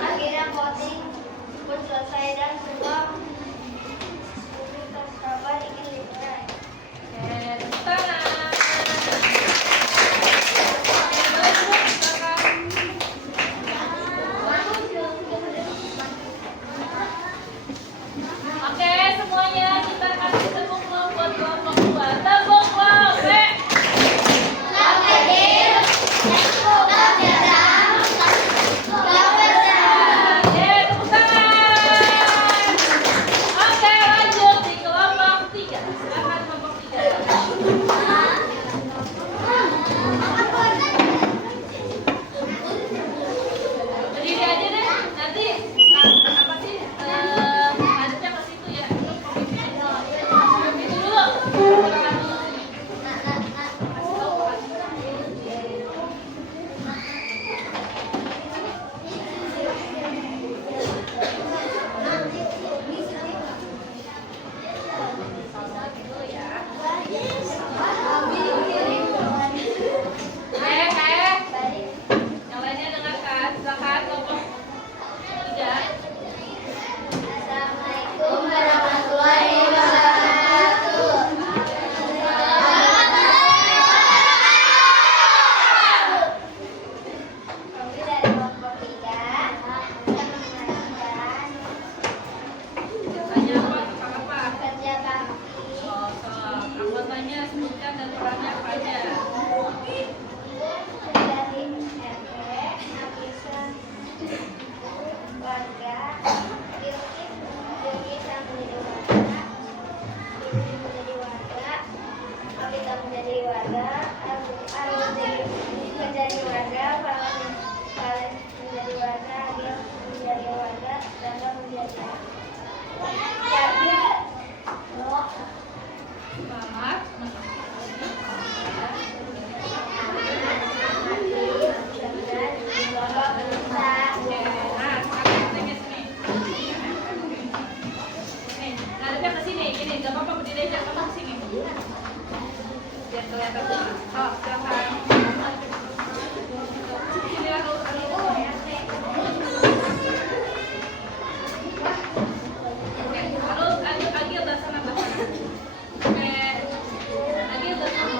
Akhirnya voting pun selesai dan semua sabar ingin liburan. Tepuk tangan. Boleh duduk, silakan. Oke, semuanya kita kasih tepuk love buat kelompok 2. Tepuk love. Tepuk tangan. Oke, lanjut di kelompok 3. Silakan kelompok 3. Berdiri aja deh. Nanti apa sih? Ngadepnya ke situ ya. Itu dulu. Silakan dulu sini. Kasih tahu dulu ya. Yang lainnya dengarkan. Silakan kelompok 3. Assalamualaikum warahmatullahi wabarakatuh. Kami dari kelompok 3 akan mengenalkan Tanya apa? Tentang apa? kerja bakti. Anggotanya sebutkan dan perannya apa aja. Dari RT, Nafisa, warga, Yukis yang menjadi warga, Yukis menjadi warga, Alita menjadi warga, Arul menjadi warga, Valen menjadi warga, Agil menjadi warga, Danda menjadi warga. Selamat. Oke, nah sekarang tanya sini. Nih, ngadepnya ke sini. Gini, gak apa-apa berdiri aja. Kamu ke sini. Biar kelihatan semua. Oh, silakan. Sini aku. Oke, terus Agil udah sana. Oke, Agil udah sana.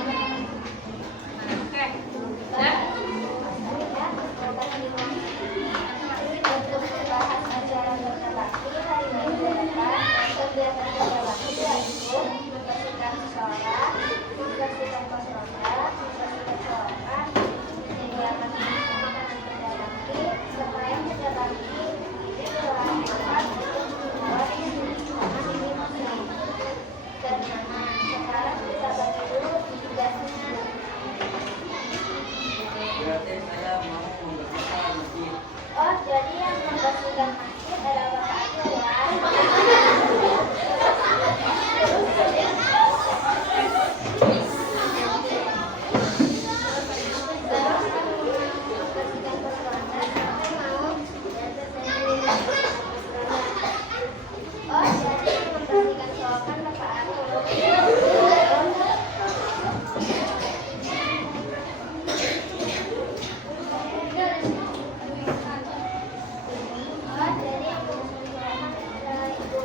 Oke, udah. Untuk membahas acara kerja bakti hari ini mendatang, kegiatan kerja bakti yaitu membersihkan musola, membersihkan pos ronda, membersihkan selokan, menyediakan makanan kerja bakti, supaya kerja bakti ini bermanfaat untuk semua yang masing-masing. Dan sekarang kita bagi dulu tugasnya. Berarti saya mau membersihkan masjid. Oh, jadi yang membersihkan masjid adalah Bapak Agil ya. Oh, jadi yang membersihkan selokan Bapak Agil. Oh, jadi yang membersihkan adalah Ibu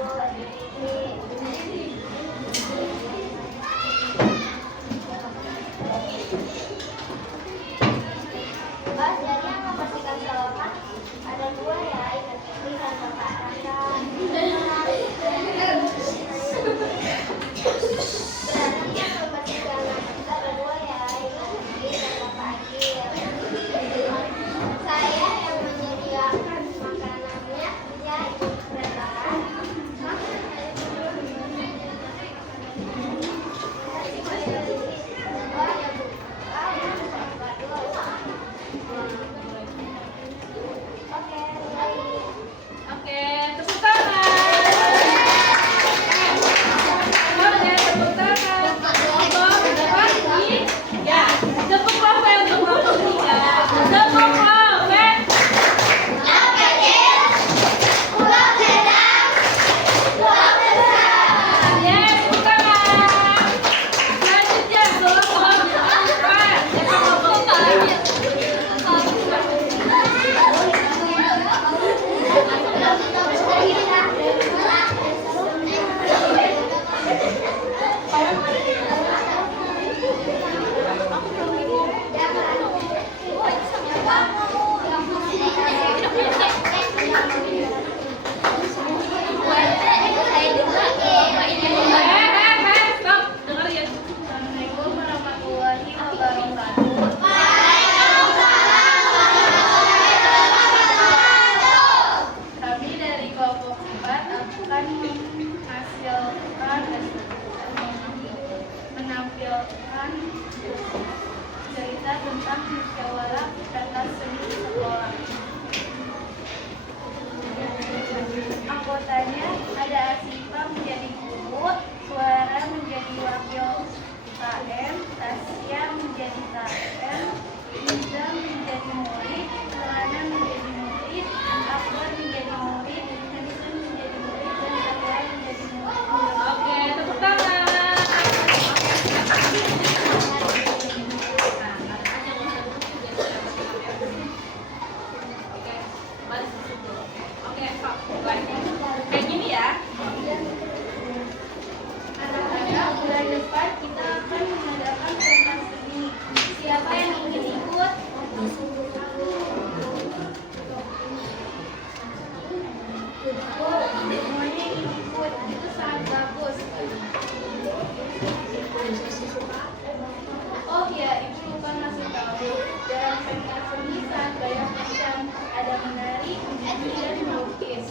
pentas seni saat bayar macan. Ada menari, menyanyi, dan melukis.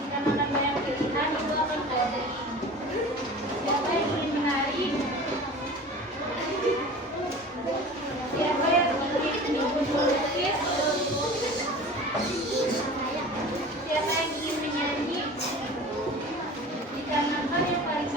Jika makan banyak pilihan itu akan boring. Siapa yang ingin menari? Siapa yang ingin melukis? Siapa yang ingin menyanyi? Dikarenakan yang paling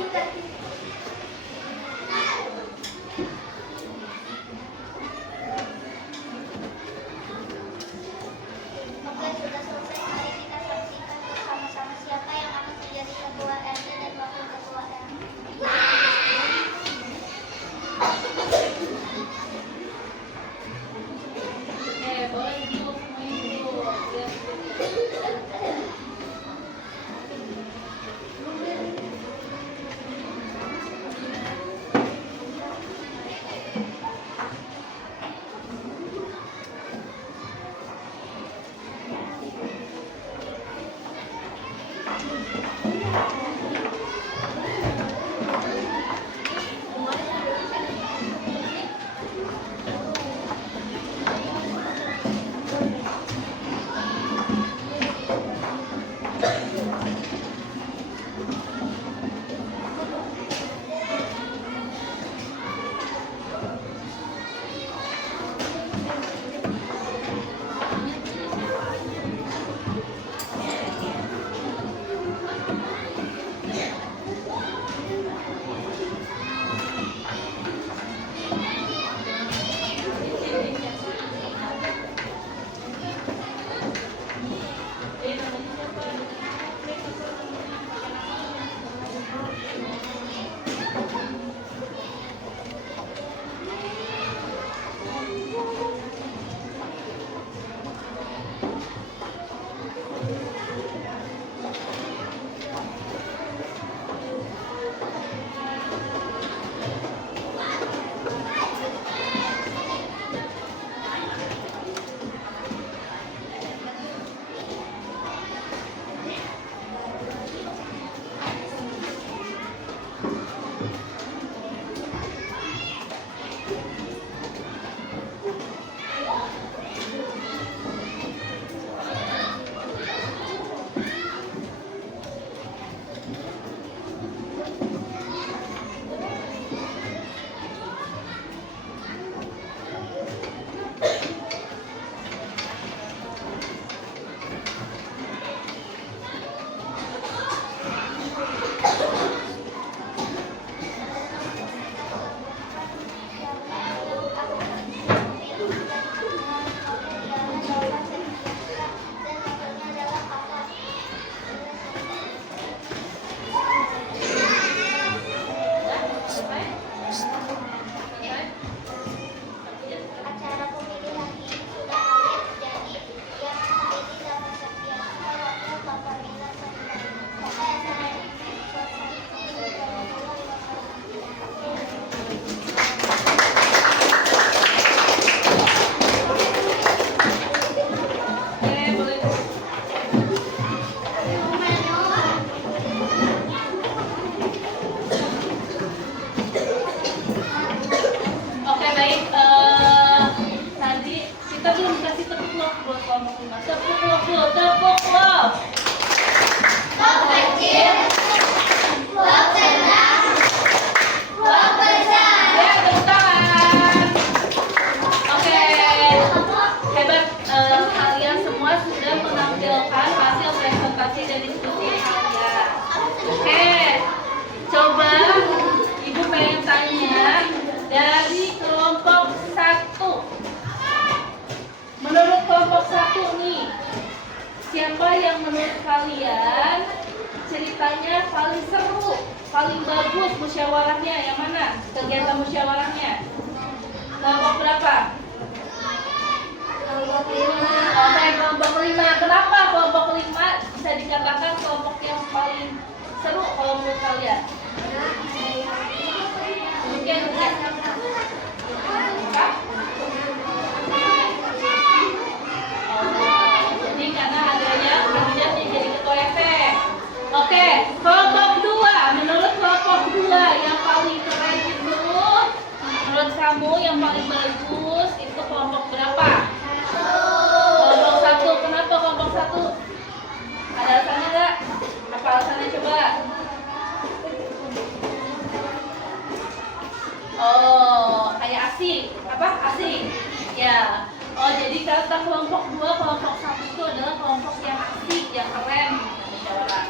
Oke, sudah selesai. Mari kita saksikan bersama-sama siapa yang akan menjadi ketua RT dan wakil ketua RT. Boleh duduk semuanya dulu. Siapa yang menurut kalian ceritanya paling seru, paling bagus musyawarahnya? Yang mana? Kegiatan musyawarahnya? Kelompok berapa? Kelompok 5. Oke, kelompok 5. Kenapa kelompok 5 bisa dikatakan kelompok yang paling seru kalau menurut kalian? Mungkin jadi karena adanya kandidat yang jadi ketua RT. Oke, kelompok 2. Menurut kelompok 2 yang paling keren itu, menurut kamu yang paling bagus itu kelompok berapa? Kelompok 1. Kenapa kelompok 1? Ada alasannya nggak? Apa alasannya coba? Oh, kayak asik. Apa? Asik. Ya. Oh, jadi kata kelompok 2, kelompok 1 itu adalah kelompok yang asik, yang keren. Musyawarah.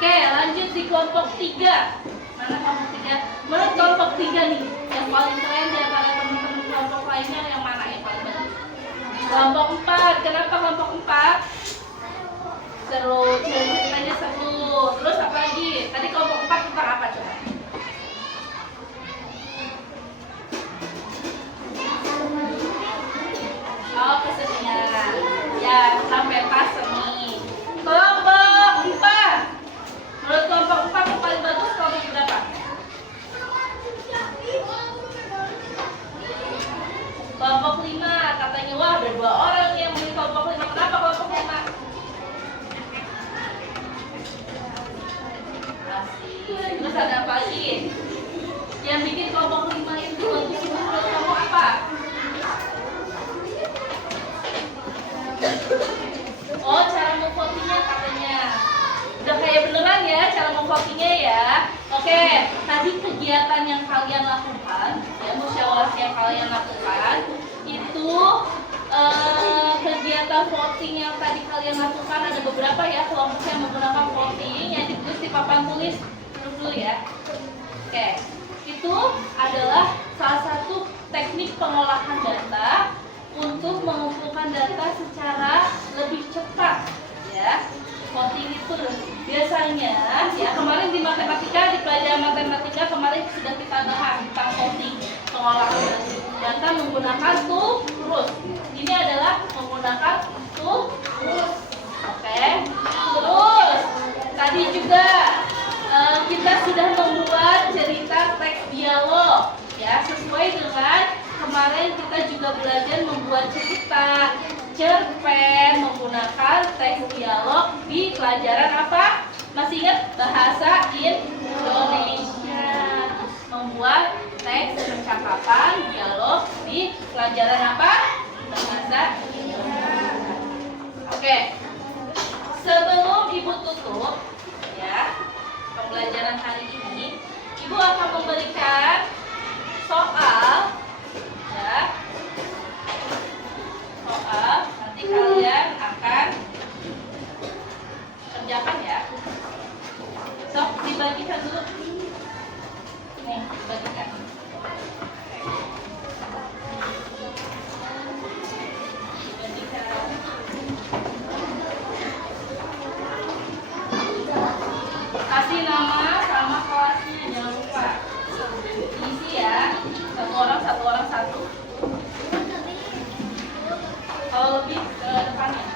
Oke, lanjut di kelompok 3. Mana kelompok 3? Menurut kelompok 3 nih, yang paling keren di antara teman-teman kelompok lainnya yang mana yang paling bagus? Kelompok 4. Kenapa kelompok 4? Seru, ceritanya seru. Terus apa lagi? Tadi kelompok 4 tentang apa coba? Oh, kesenian. Ya, sampai pas seni. Kelompok 4. Menurut kelompok 4 yang paling bagus kelompok berapa? Kelompok 5. Katanya wah ada 2 orang yang milih kelompok 5. Kenapa kelompok 5? Asik. Terus ada apa lagi? Yang bikin kelompok 5 itu bagus menurut kamu apa? Oh, cara memvotingnya katanya. Udah kayak beneran ya cara memvotingnya ya. Oke, tadi kegiatan yang kalian lakukan, ya musyawarah yang kalian lakukan, itu kegiatan voting yang tadi kalian lakukan ada beberapa ya kelompok yang menggunakan voting yang ditulis di papan tulis dulu ya. Oke, itu adalah salah satu teknik pengolahan data untuk mengumpulkan data secara lebih cepat ya. Voting itu biasanya ya kemarin di matematika, di pelajaran matematika kemarin sudah kita bahas tentang voting, pengolahan data menggunakan terus. Ini adalah menggunakan terus. Oke. Terus tadi juga kita sudah membuat cerita teks dialog ya, sesuai dengan kemarin kita juga belajar membuat cerita cerpen menggunakan teks dialog di pelajaran apa? Masih ingat bahasa Indonesia? Membuat teks percakapan dialog di pelajaran apa? Bahasa Indonesia. Oke. Sebelum Ibu tutup ya pembelajaran hari ini, Ibu akan memberikan soal ya. Soal nanti kalian akan kerjakan ya. Sok dibagikan dulu. Nih, dibagikan. Kasih nama sama kelasnya, jangan lupa. Isi ya, satu orang satu. Kalau lebih ke depannya.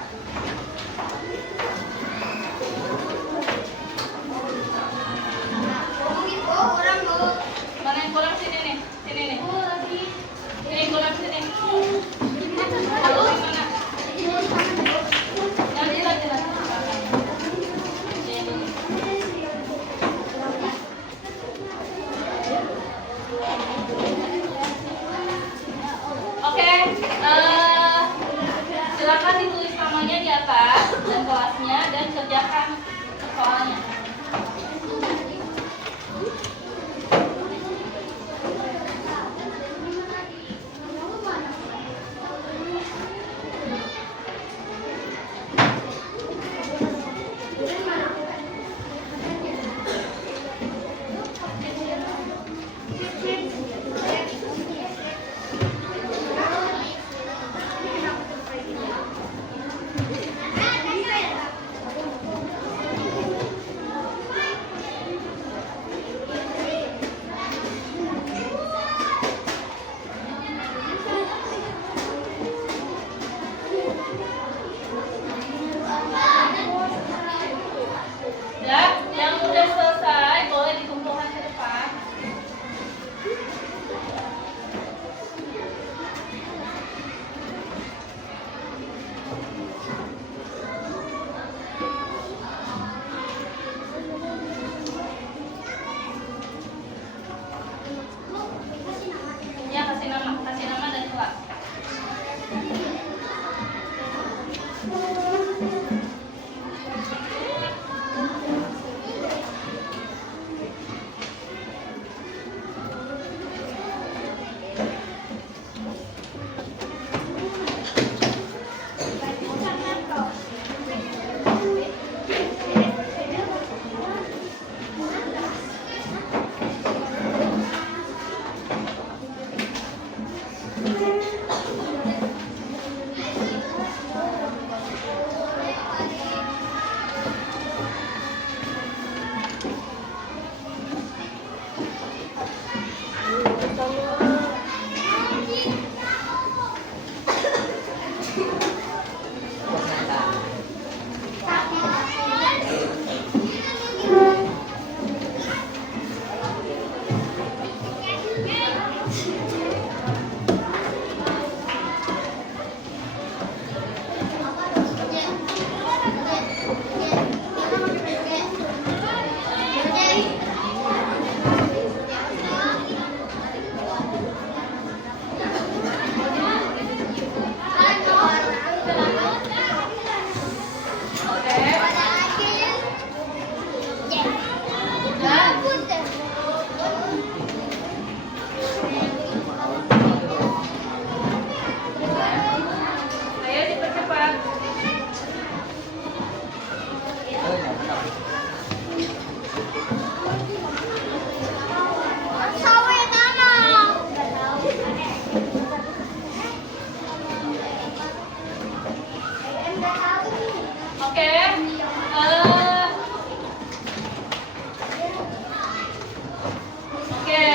Oke,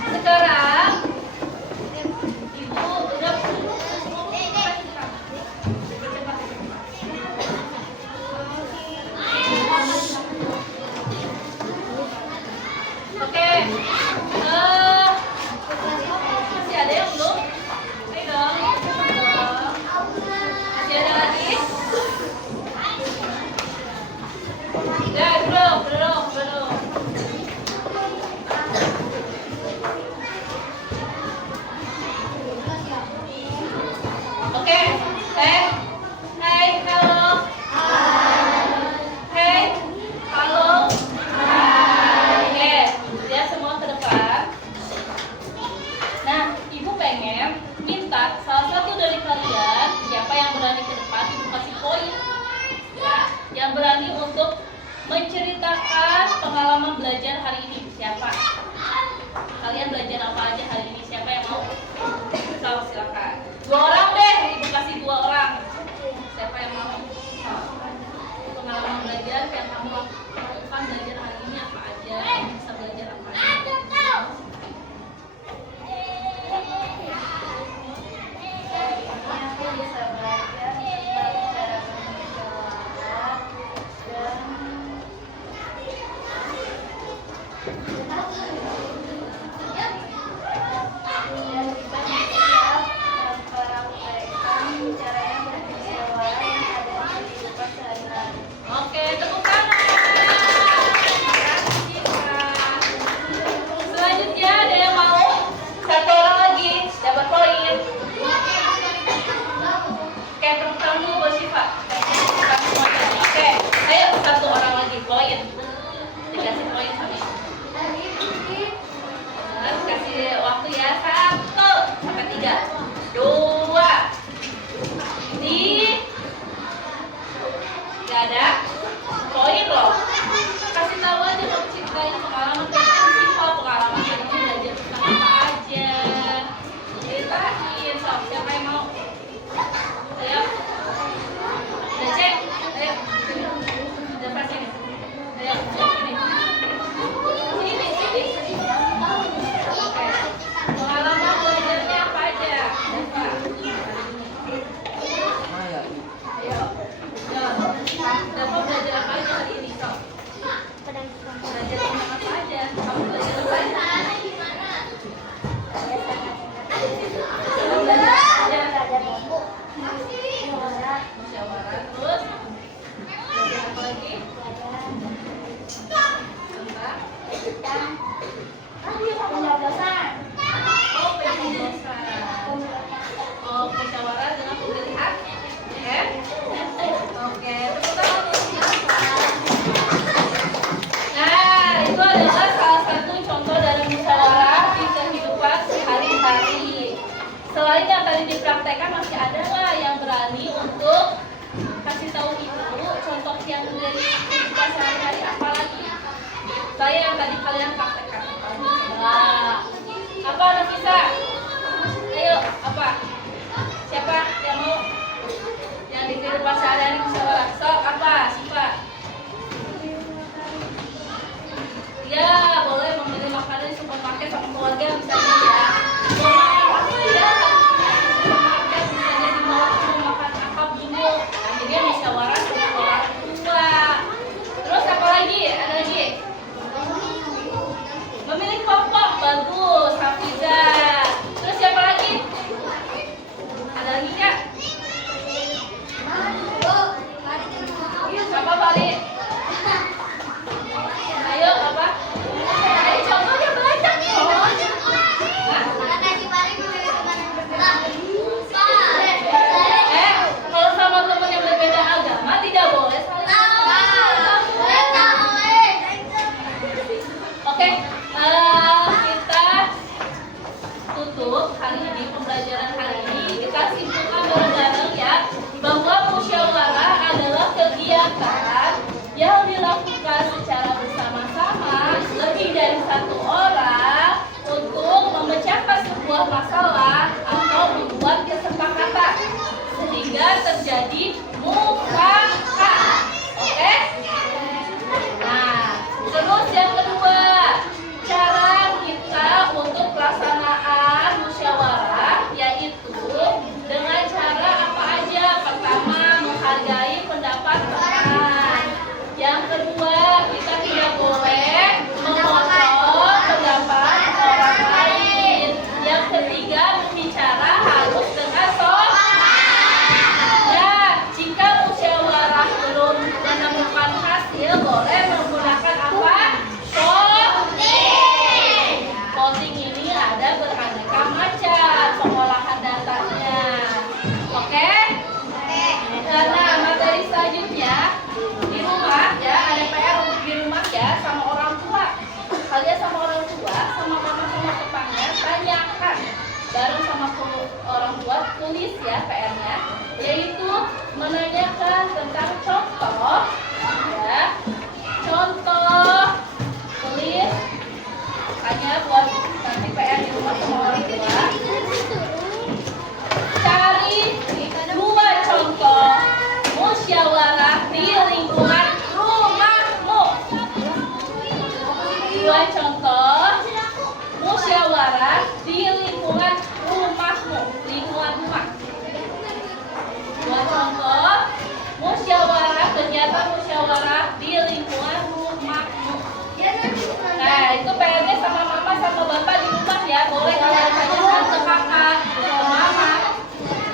sekarang Ibu udah Oke, masih ada yang belum? Ayo dong, cepet dong. Masih ada lagi? Ya, belum. Oke, hai, halo. Hai, halo. Oke, lihat semua ke depan. Nah, Ibu pengen minta salah satu dari kalian, siapa yang berani ke depan, Ibu kasih poin. Ya, yang berani untuk menceritakan pengalaman belajar hari ini. Siapa? Kalian belajar apa aja hari ini? Siapa yang mau? Silakan. 2 orang deh, Ibu kasih 2 orang. Siapa yang mau? Pengalaman belajar yang kamu lakukan belajar hari ini apa aja? Kamu bisa belajar apa aja? Aku bisa belajar tentang cara bermusyawarah dan siap mempraktekkan caranya bermusyawarah yang ada di kehidupan sehari-hari. Oke, tepuk tangan. Terima kasih, Kak. Selanjutnya ada yang mau? 1 orang lagi dapat poin. Oke, tepuk tangan dulu buat Syifa. Kamu semua tadi. Oke, ayo 1 orang lagi poin. Dikasih poin sama Ibu. Kasih waktu ya 1 sampai 3, 2, 3. Gak ada poin loh. Kasih tahu aja dong, ceritain pengalaman pengalaman hari ini belajar tentang apa aja. Ceritain, siapa yang mau? Ayo. Udah cek? Ayo. Udah pas ini. Ayo, cek ini. Sini. Oke. Pengalaman belajarnya apa aja? Apa? Maya. Ayo. Dapat belajar apa aja hari ini, Sok? Belajar tentang apa aja? Kamu belajar apa aja? Musyawarah, terus belajar apa lagi? Tentang Pencoblosan. oh, pencoblosan. Oh, musyawarah dengan pemilihan. Oke, tepuk tangan untuk siapa? Nah, itu adalah salah satu contoh dari musyawarah di kehidupan sehari-hari. Selain yang tadi dipraktekkan, masih ada nggak yang berani untuk kasih tahu Ibu contoh yang dari kehidupan sehari-hari apa lagi? Saya yang tadi kalian praktekkan. Nah, apa Nafisa? Ayo, apa? Siapa yang mau? Yang di kehidupan sehari-hari musyawarah. Sok, apa? Siapa? Ya, boleh memilih makanan di supermarket sama keluarga misalnya ya. Mau makan apa ya? Supermarket misalnya di mall mau makan apa dulu. Akhirnya musyawarah sama orang tua. Terus apa lagi? Ada lagi? Memilih kelompok, bagus, Hafiza. Terus siapa lagi? Ada lagi Kak? Siapa balik? Ayo apa? Ayo contohnya banyak loh. Hah? Kalau sama teman yang berbeda agama tidak boleh saling. Oke, kita tutup hari ini pembelajaran hari ini. Kita simpulkan bareng-bareng ya bahwa musyawarah adalah kegiatan yang dilakukan secara bersama-sama lebih dari 1 orang untuk memecahkan sebuah masalah atau membuat kesepakatan sehingga terjadi mufakat. Oke? Nah, terus yang kedua, cara Makanya buat nanti PR di rumah sama orang tua. Cari dua contoh musyawarah di lingkungan rumahmu. Dua contoh musyawarah di lingkungan rumahmu, lingkungan rumah. Dua contoh musyawarah, kegiatan musyawarah di lingkungan rumahmu. Nah, itu PR-nya sama mama sama bapak di rumah ya. Boleh kalian tanyakan ke kakak, ke mama.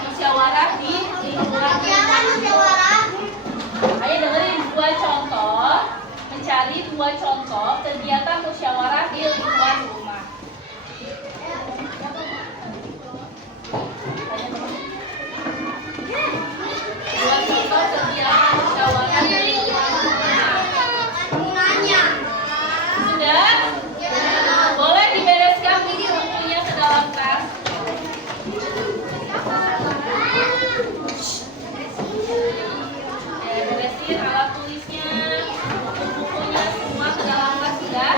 Musyawarah di lingkungan rumah. Ayo dengerin dua contoh, mencari dua contoh kegiatan musyawarah di lingkungan rumah. Dua contoh kegiatan musyawarah di lingkungan rumah. Sudah? Boleh dibereskan buku-bukunya ke dalam tas. Beresin alat tulisnya, buku-bukunya semua ke dalam tas sudah.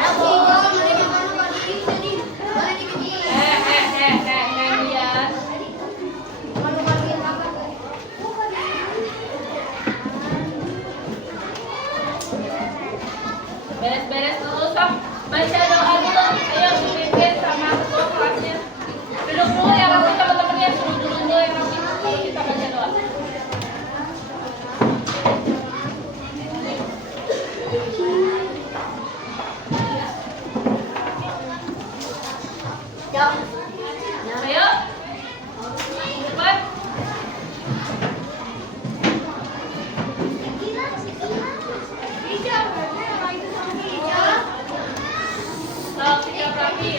Biar beres-beres dulu, sok baca doa dulu. Ayo dipimpin sama ketua kelasnya. Duduk dulu ya rapi teman-temannya, suruh duduk dulu yang rapi. Lalu kita baca doa. Ayo, cepat. Sok, sikap rapi.